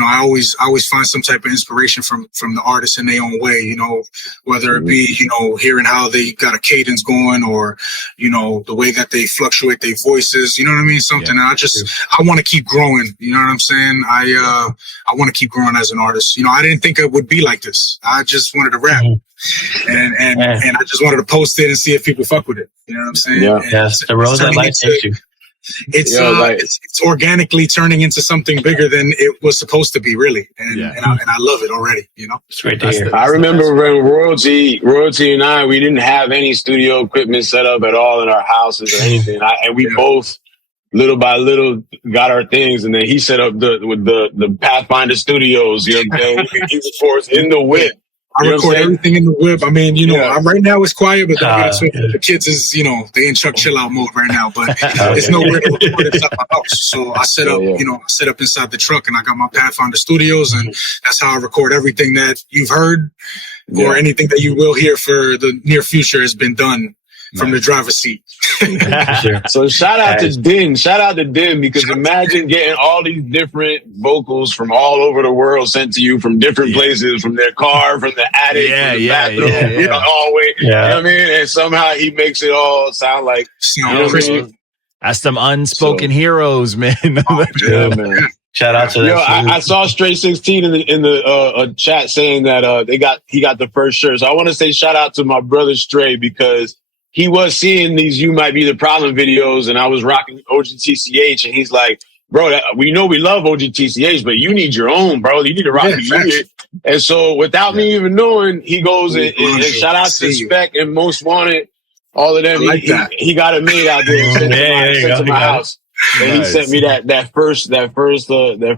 I always find some type of inspiration from the artists in their own way, whether it be, hearing how they got a cadence going or, the way that they fluctuate their voices, you know what I mean? Something I want to keep growing. You know what I'm saying? I want to keep growing as an artist. I didn't think it would be like this. I just wanted to rap. And I just wanted to post it and see if people fuck with it. You know what I'm saying? Yeah. Yes. The road that life takes you. It's organically turning into something bigger than it was supposed to be, really, and I love it already. It's great to hear. I remember when Royalty and I, we didn't have any studio equipment set up at all in our houses or anything, and we both little by little got our things, and then he set up the Pathfinder Studios. You know what I'm saying? He was for us in the whip. I record everything in the whip. I mean, right now it's quiet, but the kids is, they in Chuck chill out mode right now. But it's nowhere to record inside my house. So I set up, set up inside the truck, and I got my Pathfinder Studios, and that's how I record everything that you've heard or anything that you will hear for the near future has been done from the driver's seat. So shout out to Den, because imagine getting all these different vocals from all over the world sent to you from different places, from their car, from the attic, from the bathroom, hallway. You know what I mean? And somehow he makes it all sound like that's some unspoken heroes, man. Man. Shout out to that. I saw Straight 16 in the chat saying that he got the first shirt. So I want to say shout out to my brother Stray, because he was seeing these "You Might Be the Problem" videos, and I was rocking OGTCH, and he's like, "Bro, we know we love OGTCH, but you need your own, bro. You need to rock it." And so, without me even knowing, he goes and shout out to Spec and Most Wanted, all of them. He got it made out there and sent to my house. And he sent me that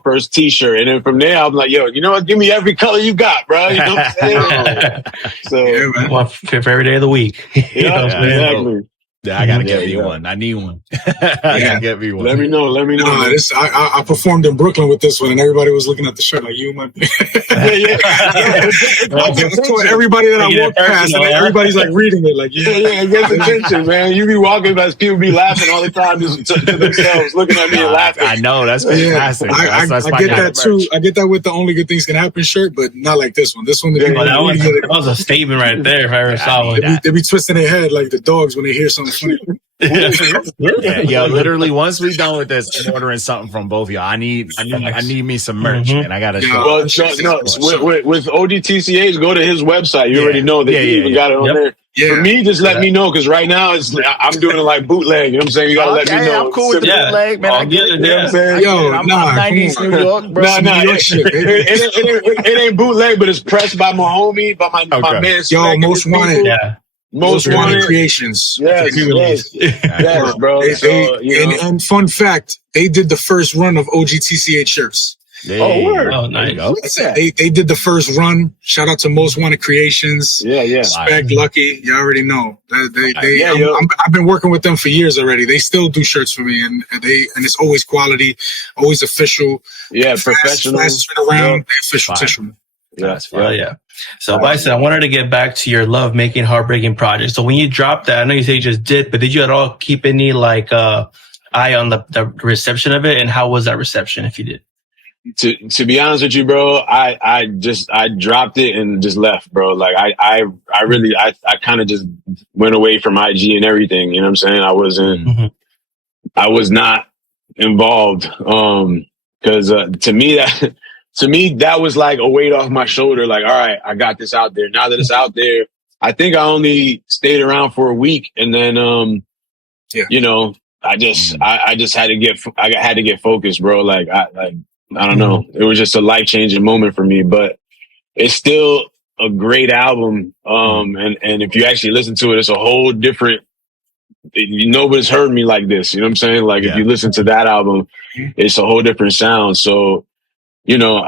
first T-shirt, and then from there I'm like, yo, you know what? Give me every color you got, bro. You know what I'm saying? So, for every day of the week. Exactly. Yeah, I gotta get me one. I need one. I gotta get me one. Let me know. I performed in Brooklyn with this one, and everybody was looking at the shirt like, "You might be." Everybody that I walk past, and everybody's like reading it, like, it gets attention, man. You be walking past, people be laughing all the time, just to themselves, looking at me and laughing. I know, that's fantastic. I get that too. I get that with the "Only Good Things Can Happen" shirt, but not like this one. This one, that was a statement right there. If I ever saw one, they be twisting their head like the dogs when they hear something funny. Literally, once we done with this, I'm ordering something from both of y'all. I need me some merch, and I gotta show. Well, with OGTCH, go to his website. You already know that he even got it on there. Yeah. For me, just let me know, because right now I'm doing it like bootleg. You know what I'm saying? You gotta let me know. I'm cool with the bootleg, man. I get it. You know what I'm saying? I'm 90s New York, bro. It ain't bootleg, but it's pressed by my homie, by my man. Yo, Most Wanted. Yeah. Most Wanted Creations. Yes, bro. And fun fact, they did the first run of OGTCH shirts. Word. Oh, nice. They did the first run. Shout out to Most Wanted Creations. Spec, Lucky. You already know. I've been working with them for years already. They still do shirts for me, and it's always quality, always official. Yeah, professional. Around official tissue. Yeah. So, Bison, I wanted to get back to your Love Making Heartbreaking project. So when you dropped that, I know you said you just did, but did you at all keep any eye on the reception of it? And how was that reception, if you did? To be honest with you, bro, I dropped it and just left, bro. Like I kind of just went away from IG and everything. You know what I'm saying? I was not involved. Cause to me to me, that was like a weight off my shoulder. Like, all right, I got this out there. Now that it's out there, I think I only stayed around for a week, and then, you know, I just had to get focused, bro. Like, I don't know. It was just a life-changing moment for me, but it's still a great album. And if you actually listen to it, it's a whole different, nobody's heard me like this. You know what I'm saying? Like, if you listen to that album, it's a whole different sound. So, you know,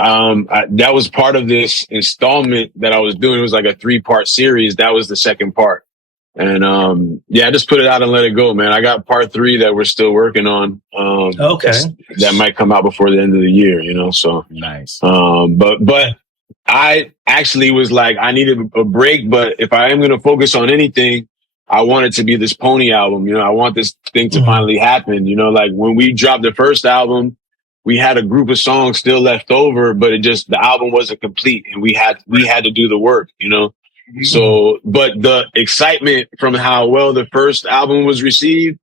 that was part of this installment that I was doing. It was like a 3-part series. That was the second part. And, I just put it out and let it go, man. I got part 3 that we're still working on. That might come out before the end of the year, you know, so. Nice. But I actually was like, I needed a break, but if I am going to focus on anything, I want it to be this Pony album. You know, I want this thing to finally happen. You know, like when we dropped the first album, we had a group of songs still left over, but the album wasn't complete, and we had to do the work, you know? So, but the excitement from how well the first album was received,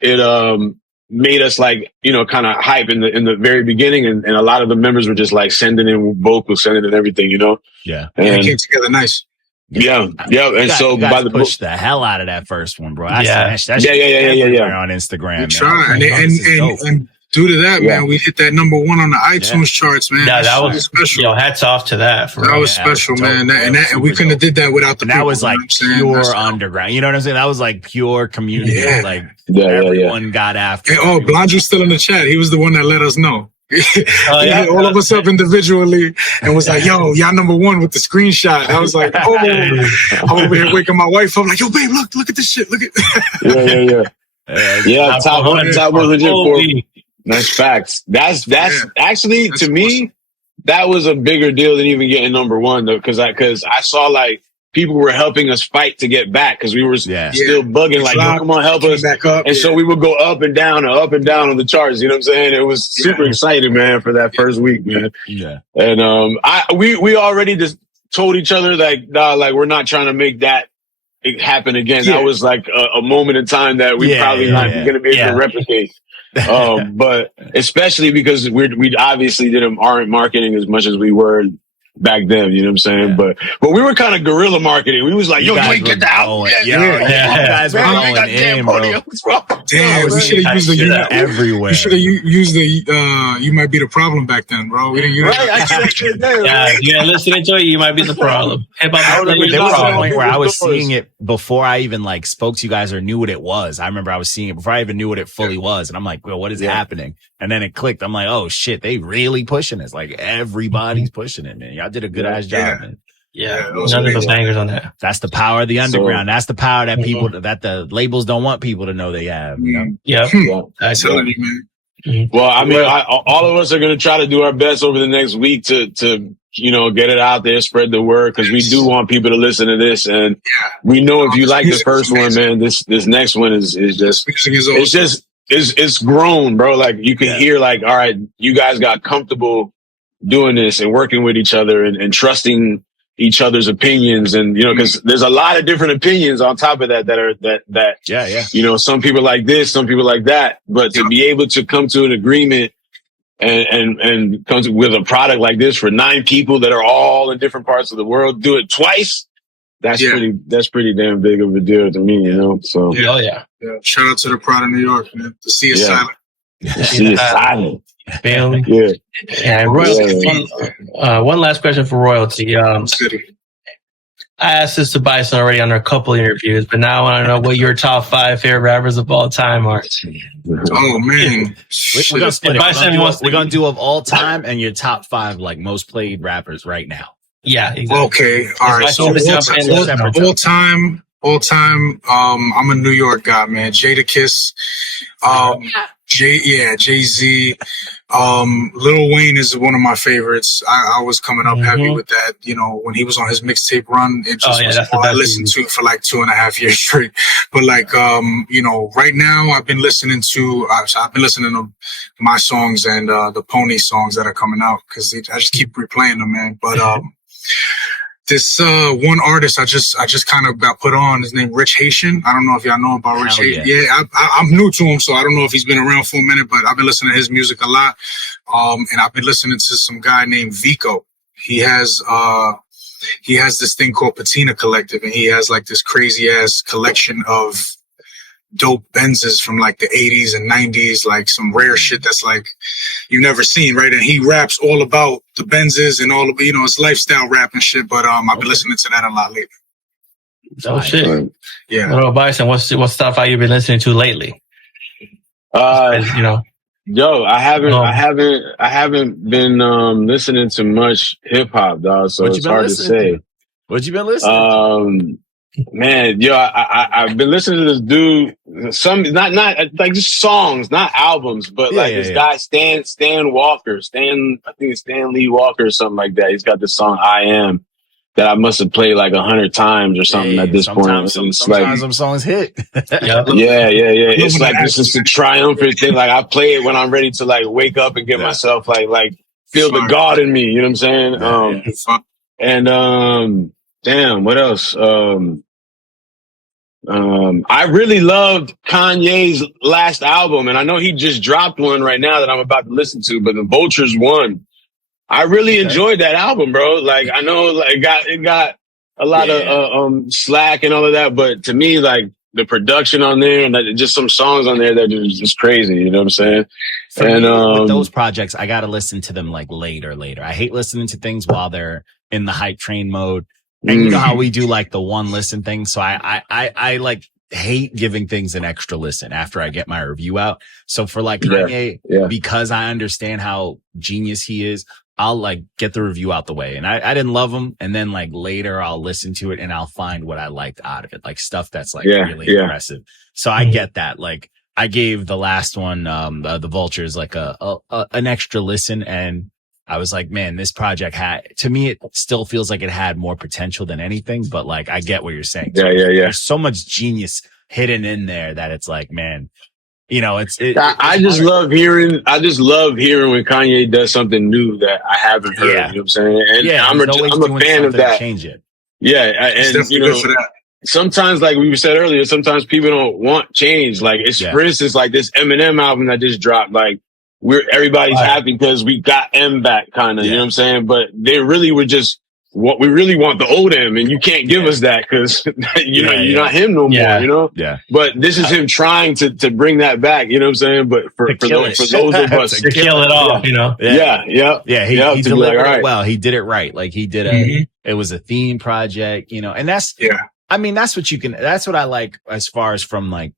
it, made us like, you know, kind of hype in the very beginning. And a lot of the members were just like sending in vocals, sending in everything, you know? Yeah. And it came together nice. Yeah. And so by the push the hell out of that first one, bro. Yeah. On Instagram. We tried. And due to that, man, we hit that number 1 on the iTunes charts, man. Yeah, that was special. Yo, hats off to that. That was special, man. And we couldn't have did that without the people. That was like pure underground. You know what I'm saying? That was like pure community. Yeah. Like everyone got after. And, Blondrew's still in the chat. He was the one that let us know. He hit all of us up individually and was like, yo, y'all number 1 with the screenshot. I was like, oh, I'm over here waking my wife up like, yo, babe, look at this shit. Look at Yeah, top 100 for That's facts. That's actually, to me, that was a bigger deal than even getting number 1, though, because I saw like people were helping us fight to get back because we were still bugging, like, yo, come on, help us. Back up. And so we would go up and down on the charts. You know what I'm saying? It was super exciting, man, for that first week, man. Yeah. And we already just told each other like, nah, like we're not trying to make that happen again. That was like a moment in time that we probably not going to be able to replicate. But especially because we obviously aren't marketing as much as we were back then, you know what I'm saying? Yeah. But we were kind of guerrilla marketing. We was like, yo, you ain't get the album. You guys were going in, bro. Damn, we should have used the everywhere. You should have used the you might be the problem back then, bro. We didn't use listening to it, you might be the problem. There was a point where I was seeing it before I even like spoke to you guys or knew what it was. I remember I was seeing it before I even knew what it fully was. And I'm like, well, what is happening? And then it clicked. I'm like, oh shit, they really pushing this. Like everybody's pushing it, man. Y'all did a good ass job, man. Yeah, none of the bangers on that. That's the power of the underground. That's the power that people, that the labels don't want people to know they have. You know? I'm telling you, man. Well, I mean, all of us are going to try to do our best over the next week to you know, get it out there, spread the word, because we do want people to listen to this. And we know if you like the first one, man, this next one is just, it's grown, bro. Like you can hear like, all right, you guys got comfortable doing this and working with each other and trusting each other's opinions. And, you know, because there's a lot of different opinions on top of that, you know, some people like this, some people like that, but to be able to come to an agreement and come with a product like this for 9 people that are all in different parts of the world, do it twice. That's pretty damn big of a deal to me, you know? So, shout out to the Pride of New York, man. The sea is silent. The sea is silent. Family. And Royalty. One last question for Royalty. I asked this to Bison already on a couple interviews, but now I want to know what your top 5 favorite rappers of all time are. Oh man, we're gonna split it. We're gonna do of all time and your top 5 like most played rappers right now. Yeah, exactly. Okay, all right. So all time. I'm a New York guy, man. Jadakiss, Jay-Z. Lil Wayne is one of my favorites. I was coming up heavy with that. You know, when he was on his mixtape run, it just was all I listened to for like 2.5 years straight. But like, you know, right now I've been listening to my songs and the Pony songs that are coming out because I just keep replaying them, man. But This one artist I just kind of got put on. His name Rich Haitian. I don't know if y'all know about Rich Haitian. Yeah, I'm new to him, so I don't know if he's been around for a minute, but I've been listening to his music a lot. And I've been listening to some guy named Vico. He has this thing called Patina Collective, and he has like this crazy ass collection of dope Benzes from like the 80s and 90s, like some rare shit that's like you never seen, right? And he raps all about the Benzes and all of, you know, it's lifestyle rap and shit. But I've been listening to that a lot lately. Oh shit! Yeah. What about Bison? What stuff have you been listening to lately? You know. Yo, I haven't been listening to much hip hop, dog. So it's hard to say. What you been listening to? Man, yo, I've been listening to this dude. Some not like just songs, not albums, but this guy Stan Walker. I think it's Stan Lee Walker or something like that. He's got this song "I Am" that I must have played like 100 times or something at this point. Sometimes like, some songs hit. Yeah. It's like this is a triumphant thing. Like I play it when I'm ready to like wake up and get myself like feel the God in me. You know what I'm saying? And damn, what else? I really loved Kanye's last album, and I know he just dropped one right now that I'm about to listen to, but the Vultures one. I really enjoyed that album, bro. Like I know like it got a lot of slack and all of that, but to me, like the production on there and like, just some songs on there that is just crazy, you know what I'm saying? With those projects, I gotta listen to them like later. I hate listening to things while they're in the hype train mode. And you know how we do like the one listen thing. So I like hate giving things an extra listen after I get my review out. So for like Kanye, because I understand how genius he is, I'll like get the review out the way. And I didn't love him. And then like later I'll listen to it and I'll find what I liked out of it. Like stuff that's like really impressive. So I get that. Like I gave the last one, the Vultures, like an extra listen, and I was like, man, this project to me, it still feels like it had more potential than anything, but like, I get what you're saying. Yeah. There's so much genius hidden in there that it's like, man, you know, I just love hearing when Kanye does something new that I haven't heard. You know what I'm saying? And I'm a fan of that. Change it. Yeah. And you know, sometimes, like we said earlier, sometimes people don't want change. Like it's, for instance, like this Eminem album that just dropped, like, everybody's happy because we got M back, kind of, you know what I'm saying? But they really were just what we really want, the old M, and you can't give us that because you're not him no more, you know? Yeah. But this is him trying to bring that back, you know what I'm saying? But for those of us to kill it off, you know? He delivered it well. He did it right. Like he did it was a theme project, you know, and that's I mean, that's what I like as far as from like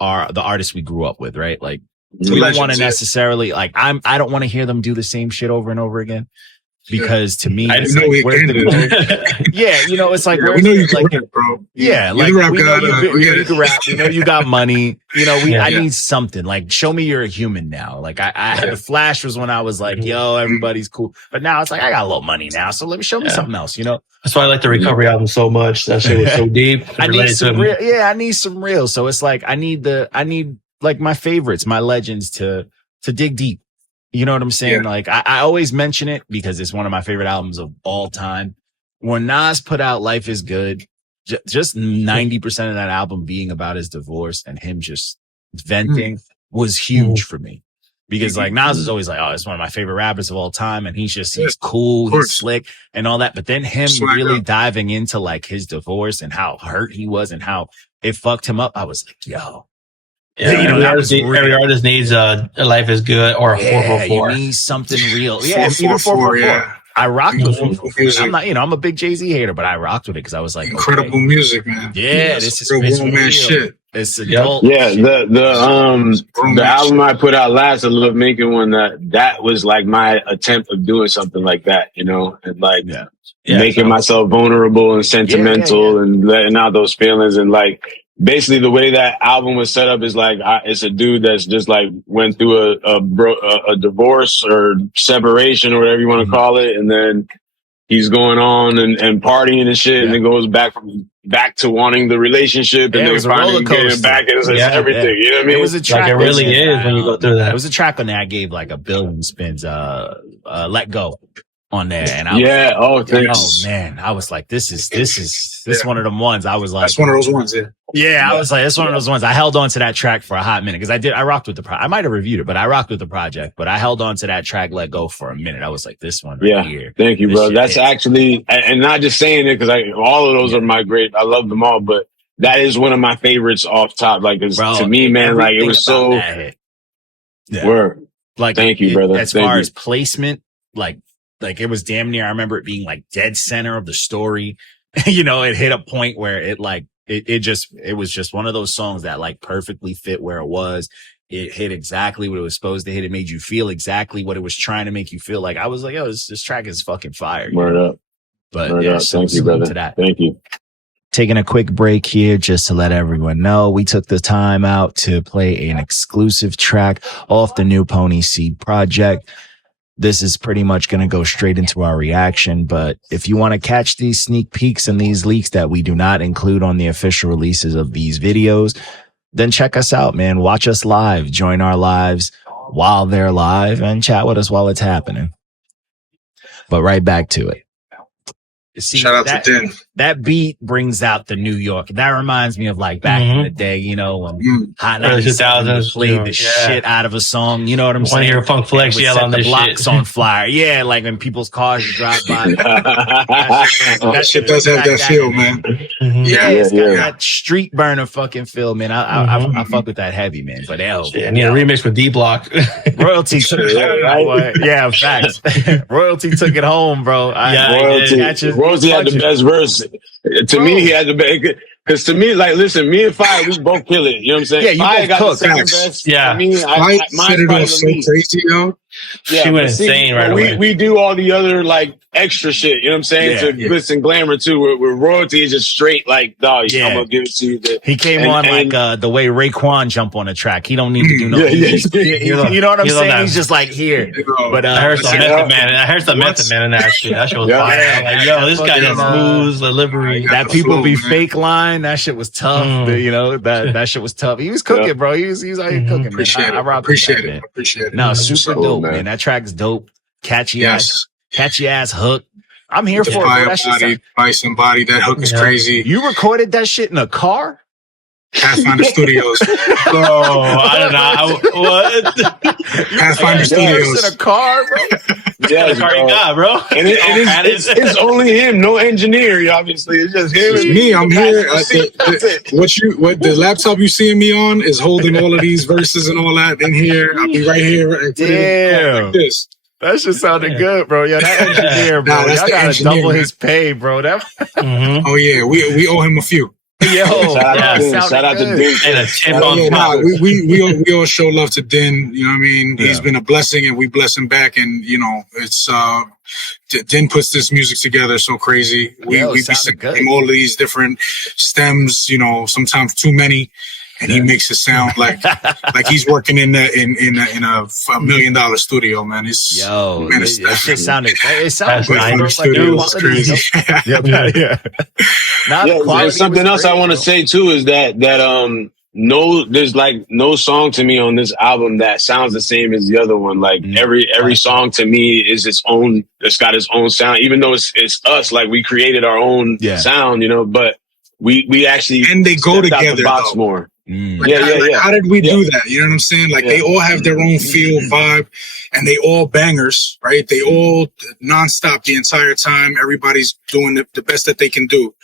the artists we grew up with, right? Like we don't want to necessarily like I don't want to hear them do the same shit over and over again, because to me it's like, where's the growth? You know, it's like we know you can rap, bro. Like we know you rap, we know you got money, you know, I need something. Like show me you're a human now. Like I the Flash was when I was like, yo, everybody's cool, but now it's like I got a little money now, so let me show me something else, you know. That's why I like the Recovery album so much. That shit was so deep. I need some real. I need some real. So it's like I need like my favorites, my legends to dig deep. You know what I'm saying? Like I always mention it because it's one of my favorite albums of all time. When Nas put out Life is Good, just 90% of that album being about his divorce and him just venting was huge for me. Because like Nas is always like, oh, it's one of my favorite rappers of all time. And he's cool, he's slick and all that. But then him really diving into like his divorce and how hurt he was and how it fucked him up. I was like, yo. Yeah, you know, every artist needs a Life is Good or a 444. You need something real. Yeah, 444. I rocked with 444. I'm not, you know, I'm a big Jay-Z hater, but I rocked with it because I was like, incredible music, man. Yeah, this is real man shit. It's adult. Yeah, the album I put out last, the Love Making one, that was like my attempt of doing something like that, you know, and like making myself vulnerable and sentimental and letting out those feelings. And like basically the way that album was set up is like it's a dude that's just like went through a divorce or separation or whatever you want to call it, and then he's going on and partying and shit, and then goes back to wanting the relationship, and then finally getting back and it's everything. You know what I mean? It was a track. Like it really is when you go through that. It was a track on there I gave like a billion spins. Let Go. on there. And I thanks. oh man, I was like, this is one of them ones. I was like, that's one of those ones. Yeah. I was like, it's one of those ones. I held on to that track for a hot minute because I rocked with I might have reviewed it, but I rocked with the project. But I held on to that track, Let Go, for a minute. I was like, this one right here. Thank you, bro. That's actually, and not just saying it because all of those are my great. I love them all, but that is one of my favorites off top. Like, to me, man, like it was so. Word. Like, thank you, brother. As far as placement, like it was damn near. I remember it being like dead center of the story. You know, it hit a point where it was just one of those songs that like perfectly fit where it was. It hit exactly what it was supposed to hit. It made you feel exactly what it was trying to make you feel like. I was like, yo, this track is fucking fire. Word up. But Word up. Thank you, brother. Thank you. Taking a quick break here just to let everyone know we took the time out to play an exclusive track off the new Ponyc project. This is pretty much going to go straight into our reaction, but if you want to catch these sneak peeks and these leaks that we do not include on the official releases of these videos, then check us out, man. Watch us live, join our lives while they're live, and chat with us while it's happening. But right back to it. See, shout out to Den. That beat brings out the New York. That reminds me of like back in the day, you know, when Hot 97 played the shit out of a song. You know what I'm saying? Want to hear Funk Flex yell on this blocks shit. on flyer. Yeah, like when people's cars drive by. that shit does have that feel, man. Yeah, it's got that street burner fucking feel, man. I fuck with that heavy, man. But I need a remix with D Block. Royalty took it home. Yeah, facts. Royalty took it home, bro. Royalty had the best verse. To me, he had the best. Because to me, like, listen, me and Fire, we both kill it. You know what I'm saying? Yeah, you Fire both got the second best. Yeah. I mean, I set it off so crazy, yo. She went insane right away. We do all the other, like, extra shit, you know what I'm saying? To glitz and glamour, too. Where Royalty is just straight, like, dog, I'm going to give it to you. He came on like the way Raekwon jump on a track. He don't need to do nothing. You know what I'm saying? He's just like, here. But I heard some Method Man. I heard some Method Man in that shit. That shit was fire. Like, yo, this guy has smooth delivery. That people be fake line. That shit was tough. You know, that shit was tough. He was cooking, bro. He was out here cooking. Appreciate it. No, super dope, man. That track's dope. Catchy ass hook. I'm here for it. Bison body. That hook is crazy. You recorded that shit in a car? Pathfinder Studios. I don't know. What? Pathfinder Studios. In a car, bro? Yeah, the car you got, bro. And it's only him, no engineer, obviously. It's just him. It's me. I'm here. What the laptop you seeing me on is holding all of these verses and all that in here. I'll be right here. Damn. Like this. That shit sounded good, bro. Yeah, that engineer, bro. Y'all gotta double his pay, bro. Oh yeah, we owe him a few. Yo, shout out to Den. And a tip on top. We all show love to Den. You know what I mean? He's been a blessing, and we bless him back. And you know, it's Den puts this music together so crazy. We be singing all these different stems. You know, sometimes too many. And he makes it sound like he's working in a $1 million studio, man. It sounded good. There's something else I want to say too is that there's like no song to me on this album that sounds the same as the other one. Like every song to me is its own. It's got its own sound, even though it's us. Like we created our own sound, you know. But we actually and they go together more. How did we do that? You know what I'm saying? Like they all have their own feel, vibe, and they all bangers, right? They all nonstop the entire time. Everybody's doing the best that they can do.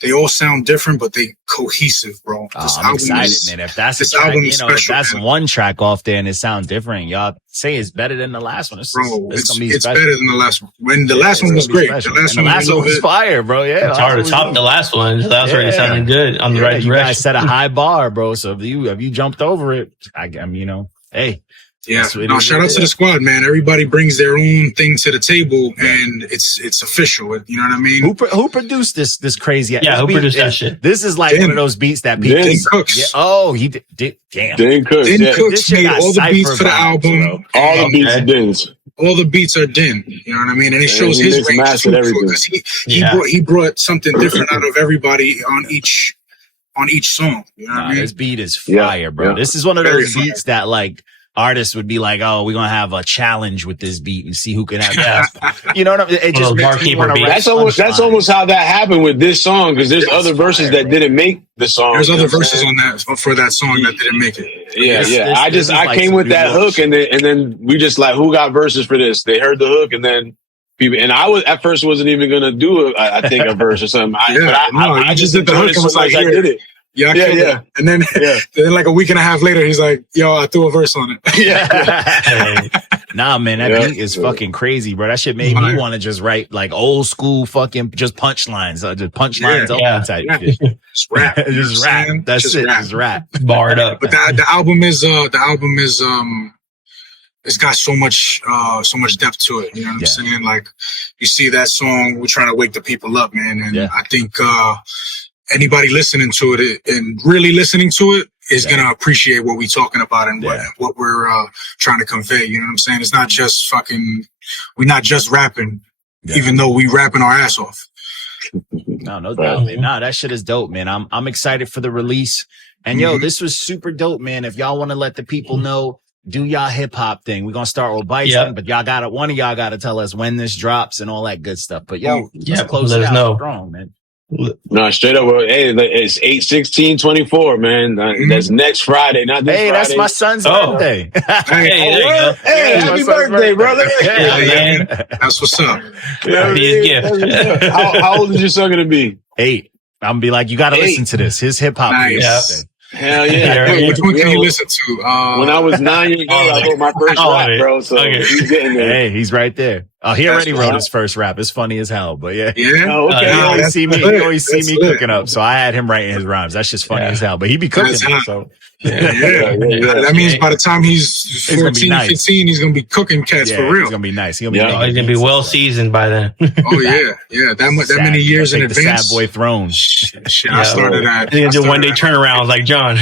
They all sound different, but they cohesive, bro. I'm excited, man. If that's this album is special, if that's one track off there and it sounds different, y'all say it's better than the last one. It's better than the last one. When the last one was great. The last one was fire, bro. Yeah, it's hard to top the last one. The last one sounded good on the right direction. You guys set a high bar, bro. So if you jumped over it, I'm hey. Yeah, no, shout out to the squad, man. Everybody brings their own thing to the table, and it's official. You know what I mean? Who produced this crazy? Who produced that shit? This is like one of those beats that people. Den Cooks. Yeah, oh, he did. Damn. Den Cooks. Den Cooks made all the beats for the album. All the beats are Den's. All the beats are Den. You know what I mean? And it shows his range because he brought something different out of everybody on each song. You know what I mean? This beat is fire, bro. This is one of those beats that like. artists would be like, "Oh, we're gonna have a challenge with this beat and see who can have that." You know what I mean? It just makes me want to. That's almost how that happened with this song, because there's other verses that didn't make the song. There's other verses on that for that song that didn't make it. Yeah. I came with that hook, and then we just like, who got verses for this? They heard the hook, and then people. And I was at first wasn't even gonna do I think a verse or something. I just did the hook and was like, I did it. Yeah. And then, then like a week and a half later, he's like, "Yo, I threw a verse on it." Nah, man, that beat is fucking crazy, bro. That shit made me want to just write like old school fucking just punchlines, just punchlines open type shit. Just rap. Just rap. That's it. Just rap. Barred up. But the album is it's got so much depth to it. You know what I'm saying? Like, you see that song, we're trying to wake the people up, man. And I think anybody listening to it and really listening to it is gonna appreciate what we're talking about and what we're trying to convey. You know what I'm saying? It's not just we're not just rapping, even though we rapping our ass off. No doubt, man. Nah, that shit is dope, man. I'm excited for the release. And yo, this was super dope, man. If y'all want to let the people know, do y'all hip hop thing. We're gonna start with Bison, but one of y'all gotta tell us when this drops and all that good stuff. But yo, let's close it out strong, man. No, straight up. Hey, it's 8/16/24, man. That's next Friday, not this Friday. That's my son's birthday. Hey, happy birthday, brother. Man. That's what's up. Gift. How old is your son gonna be? 8. I'm gonna be like, you gotta listen to this. His hip hop. Nice. Hell yeah. Which one can you listen to? When I was 9 years old, I wrote my first rap, bro. So he's getting there. Hey, he's right there. Oh, he already wrote his first rap. It's funny as hell, but yeah. Oh, okay. You always see me cooking up, so I had him writing his rhymes. That's just funny as hell, but he be cooking. So that means by the time he's 14, 15, he's gonna be cooking cats for real. He's gonna be nice. He's gonna be well seasoned by then. That many years in advance. Sad boy throne. Shit, I started at. He's gonna do one day turnarounds like John.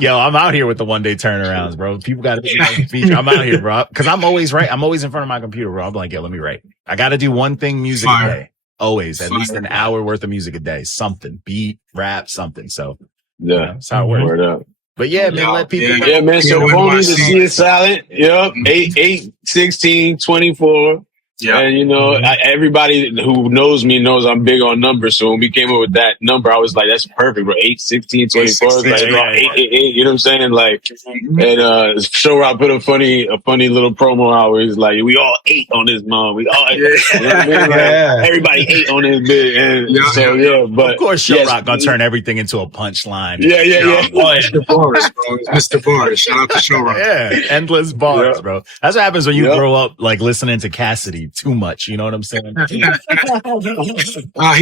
Yo, I'm out here with the one day turnarounds, bro. People got to feature. I'm out here, bro, because I'm always right. I'm always in front of my computer, bro. I'm like, yo, let me write. I got to do one thing music a day. Always, at least an hour worth of music a day. Something, beat, rap, something. So that's how it works. Word up. But man, let people know. Yeah, man. So Pony, the C is silent. Yep. 8/16/24. Yeah. And everybody who knows me knows I'm big on numbers. So when we came up with that number, I was like, that's perfect, bro. 8/16/24. Like 8. You know what I'm saying? Like, and Show Rock put a funny little promo out where he's like, we all 8 on this mom. We all 8. You know what I mean? Like, everybody 8 on this bit. And but of course Show Rock gonna turn everything into a punchline. Mr. Bars, bro. Mr. Bars. Shout out to Show Rock. Yeah, endless bars, bro. That's what happens when you grow up like listening to Cassidy too much. You know what I'm saying? He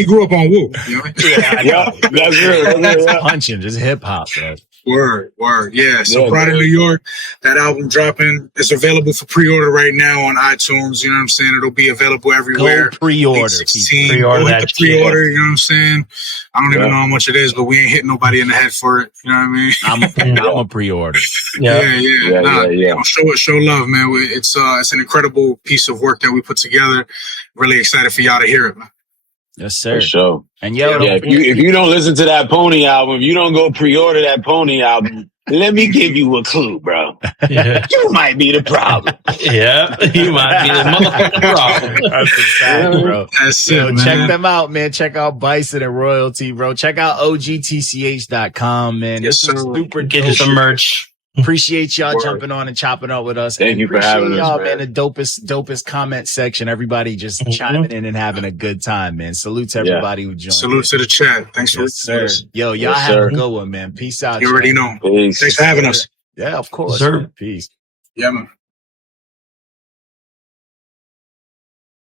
grew up on Woo. You know? That's real. Punching, just hip hop, bro. Word. Yeah. So Pride of New York, that album dropping. It's available for pre-order right now on iTunes. You know what I'm saying? It'll be available everywhere. Go pre-order. Pre-order that pre-order. You know what I'm saying? I don't even know how much it is, but we ain't hitting nobody in the head for it. You know what I mean? I'm a pre-order. Show love, man. It's an incredible piece of work that we put together. Really excited for y'all to hear it, man. Yes, sir. For sure. And if you don't listen to that Pony album, if you don't go pre-order that Pony album, let me give you a clue, bro. You might be the problem. You might be the motherfucking problem. That's a fact, bro. That's it, man. Check them out, man. Check out Bison and Royalty, bro. Check out OGTCH.com, man. Yes, sir. Super Get you some merch. Appreciate y'all jumping on and chopping up with us. Thank you for having us, y'all, man. The dopest comment section. Everybody just chiming in and having a good time, man. Salute to everybody who joined. Salute to the chat. Thanks for listening. Yo, y'all have a good one, man. Peace out. You already know. Peace. Thanks for having us. Yeah, of course. Sir. Peace. Yeah, man.